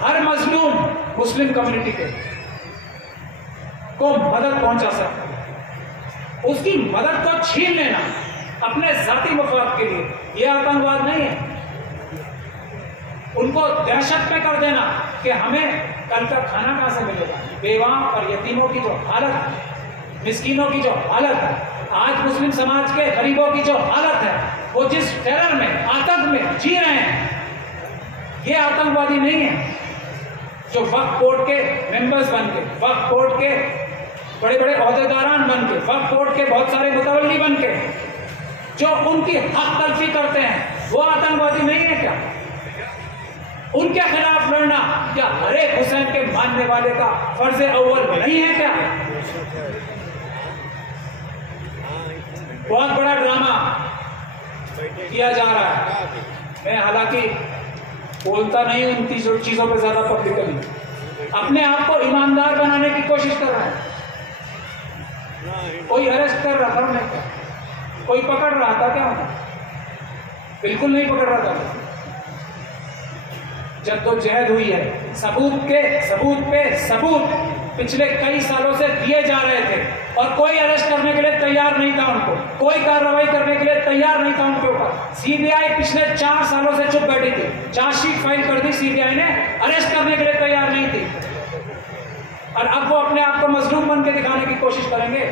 हर मजलूम मुस्लिम कम्युनिटी को मदद पहुंचा सकता है। उसकी मदद को छीन लेना अपने जाती मफाद के लिए, यह आतंकवाद नहीं है। उनको दहशत में कर देना कि हमें कल का खाना कहां से मिलेगा। बेवाओं और यतीमों की जो हालत है, मिस्कीनों की जो हालत है, आज मुस्लिम समाज के गरीबों की जो हालत है, वो जिस टेरर में, आतंक में जी रहे हैं, ये आतंकवादी नहीं है। जो वक्फ बोर्ड के मेंबर्स बन के, वक्फ बोर्ड के बड़े बड़े ओहदेदारान बन के, वक्फ बोर्ड के बहुत सारे मुतवल्ली बन के जो उनकी हक तलफी करते हैं, वो आतंकवादी नहीं है क्या? उनके खिलाफ लड़ना क्या हर एक हुसैन के मानने वाले का फर्ज अव्वल नहीं है क्या? बहुत बड़ा ड्रामा किया जा रहा है। मैं हालांकि बोलता नहीं उन चीज़ों पे ज़्यादा पब्लिकली, अपने आप को ईमानदार बनाने की कोशिश कर रहा है। कोई अरेस्ट कर रहा था उन्हें क्या? कोई पकड़ रहा था क्या उन्हें? बिल्कुल नहीं पकड़ रहा था। जद्दोजहद हुई है, सबूत पे सबूत पिछले कई सालों से दिए जा रहे थे और कोई अरेस्ट करने के लिए तैयार नहीं था उनको, कोई कार्रवाई करने के लिए तैयार नहीं था उनके ऊपर। सीबीआई पिछले 4 सालों से चुप बैठी थी, चार्जशीट फाइल कर दी सीबीआई ने, अरेस्ट करने के लिए तैयार नहीं थी। और अब वो अपने आप को मजलूम बन के दिखाने की कोशिश करेंगे।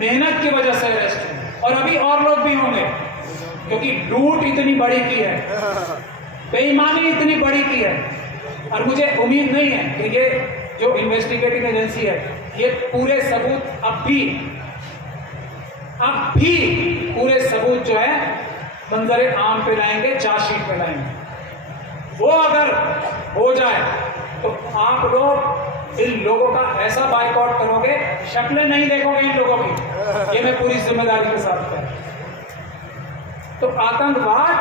मेहनत की वजह से अरेस्ट हुए और अभी और लोग भी होंगे, क्योंकि लूट इतनी बड़ी की है, बेईमानी इतनी बड़ी की है। और मुझे उम्मीद नहीं है कि ये जो इन्वेस्टिगेटिंग एजेंसी है ये पूरे सबूत अब भी पूरे सबूत जो है मंजरे आम पे लाएंगे, चार्जशीट पे लाएंगे। वो अगर हो जाए तो आप लोग इन लोगों का ऐसा बाइकआउट करोगे, शक्लें नहीं देखोगे इन लोगों की, ये मैं पूरी जिम्मेदारी के साथ कहता हूं। तो आतंकवाद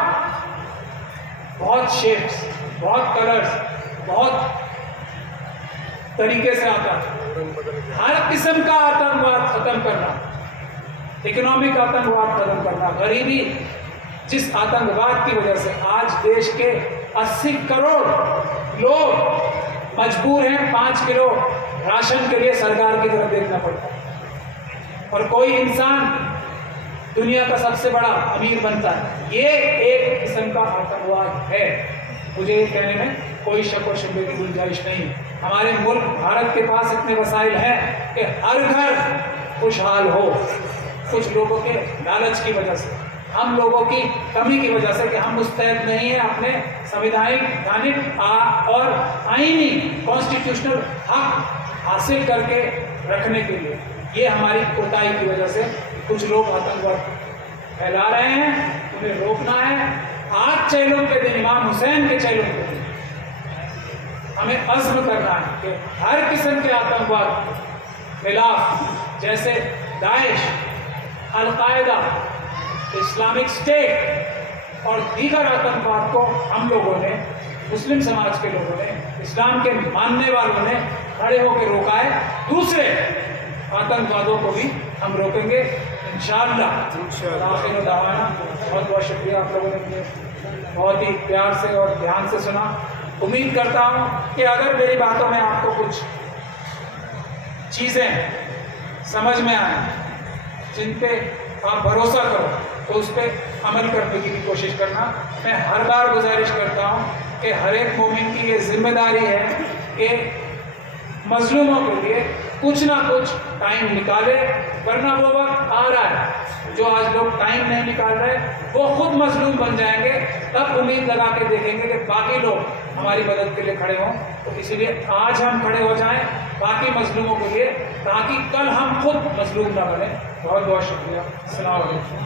बहुत शेप्स, बहुत कलर्स, बहुत तरीके से आता है। हर किस्म का आतंकवाद खत्म करना, इकोनॉमिक आतंकवाद खत्म करना, गरीबी, जिस आतंकवाद की वजह से आज देश के 80 करोड़ लोग मजबूर हैं 5 किलो राशन के लिए सरकार की तरफ देखना पड़ता है और कोई इंसान दुनिया का सबसे बड़ा अमीर बनता है। ये एक किस्म का आतंकवाद है। मुझे ये कहने में कोई शक और शुबे की गुंजाइश नहीं। हमारे मुल्क भारत के पास इतने वसाइल हैं कि हर घर खुशहाल हो। कुछ लोगों के लालच की वजह से, हम लोगों की कमी की वजह से कि हम मुस्तैद नहीं हैं अपने संवैधानिक और आईनी कॉन्स्टिट्यूशनल हक हासिल करके रखने के लिए, ये हमारी कोताही की वजह से कुछ लोग आतंकवाद फैला रहे हैं। उन्हें रोकना है। आज चेलों के दिन, इमाम हुसैन के चेलों के दिन, हमें अज़्म करना है कि हर किस्म के आतंकवाद खिलाफ, जैसे दाइश, अल-कायदा, इस्लामिक स्टेट और दीगर आतंकवाद को हम लोगों ने, मुस्लिम समाज के लोगों ने, इस्लाम के मानने वालों ने खड़े होकर रोका है। दूसरे आतंकवादों को भी हम रोकेंगे इंशाअल्लाह। आखिर दावाना, बहुत बहुत शुक्रिया, आप लोगों ने मुझे बहुत ही प्यार से और ध्यान से सुना। उम्मीद करता हूँ कि अगर मेरी बातों में आपको कुछ चीज़ें समझ में आए जिन पे आप भरोसा करो तो उस पर अमल करने की भी कोशिश करना। मैं हर बार गुजारिश करता हूँ कि हर एक मोमिन की ये जिम्मेदारी है कि मजलूमों के लिए कुछ ना कुछ टाइम निकाले, वरना वो वक्त आ रहा है जो आज लोग टाइम नहीं निकाल रहे, वो खुद मजलूम बन जाएंगे। तब उम्मीद लगा के देखेंगे कि बाकी लोग हमारी मदद के लिए खड़े हों। तो इसीलिए आज हम खड़े हो जाएं बाकी मजलूमों के लिए, ताकि कल हम खुद मजलूम ना बने। बहुत बहुत शुक्रिया। अस्सलाम वालेकुम।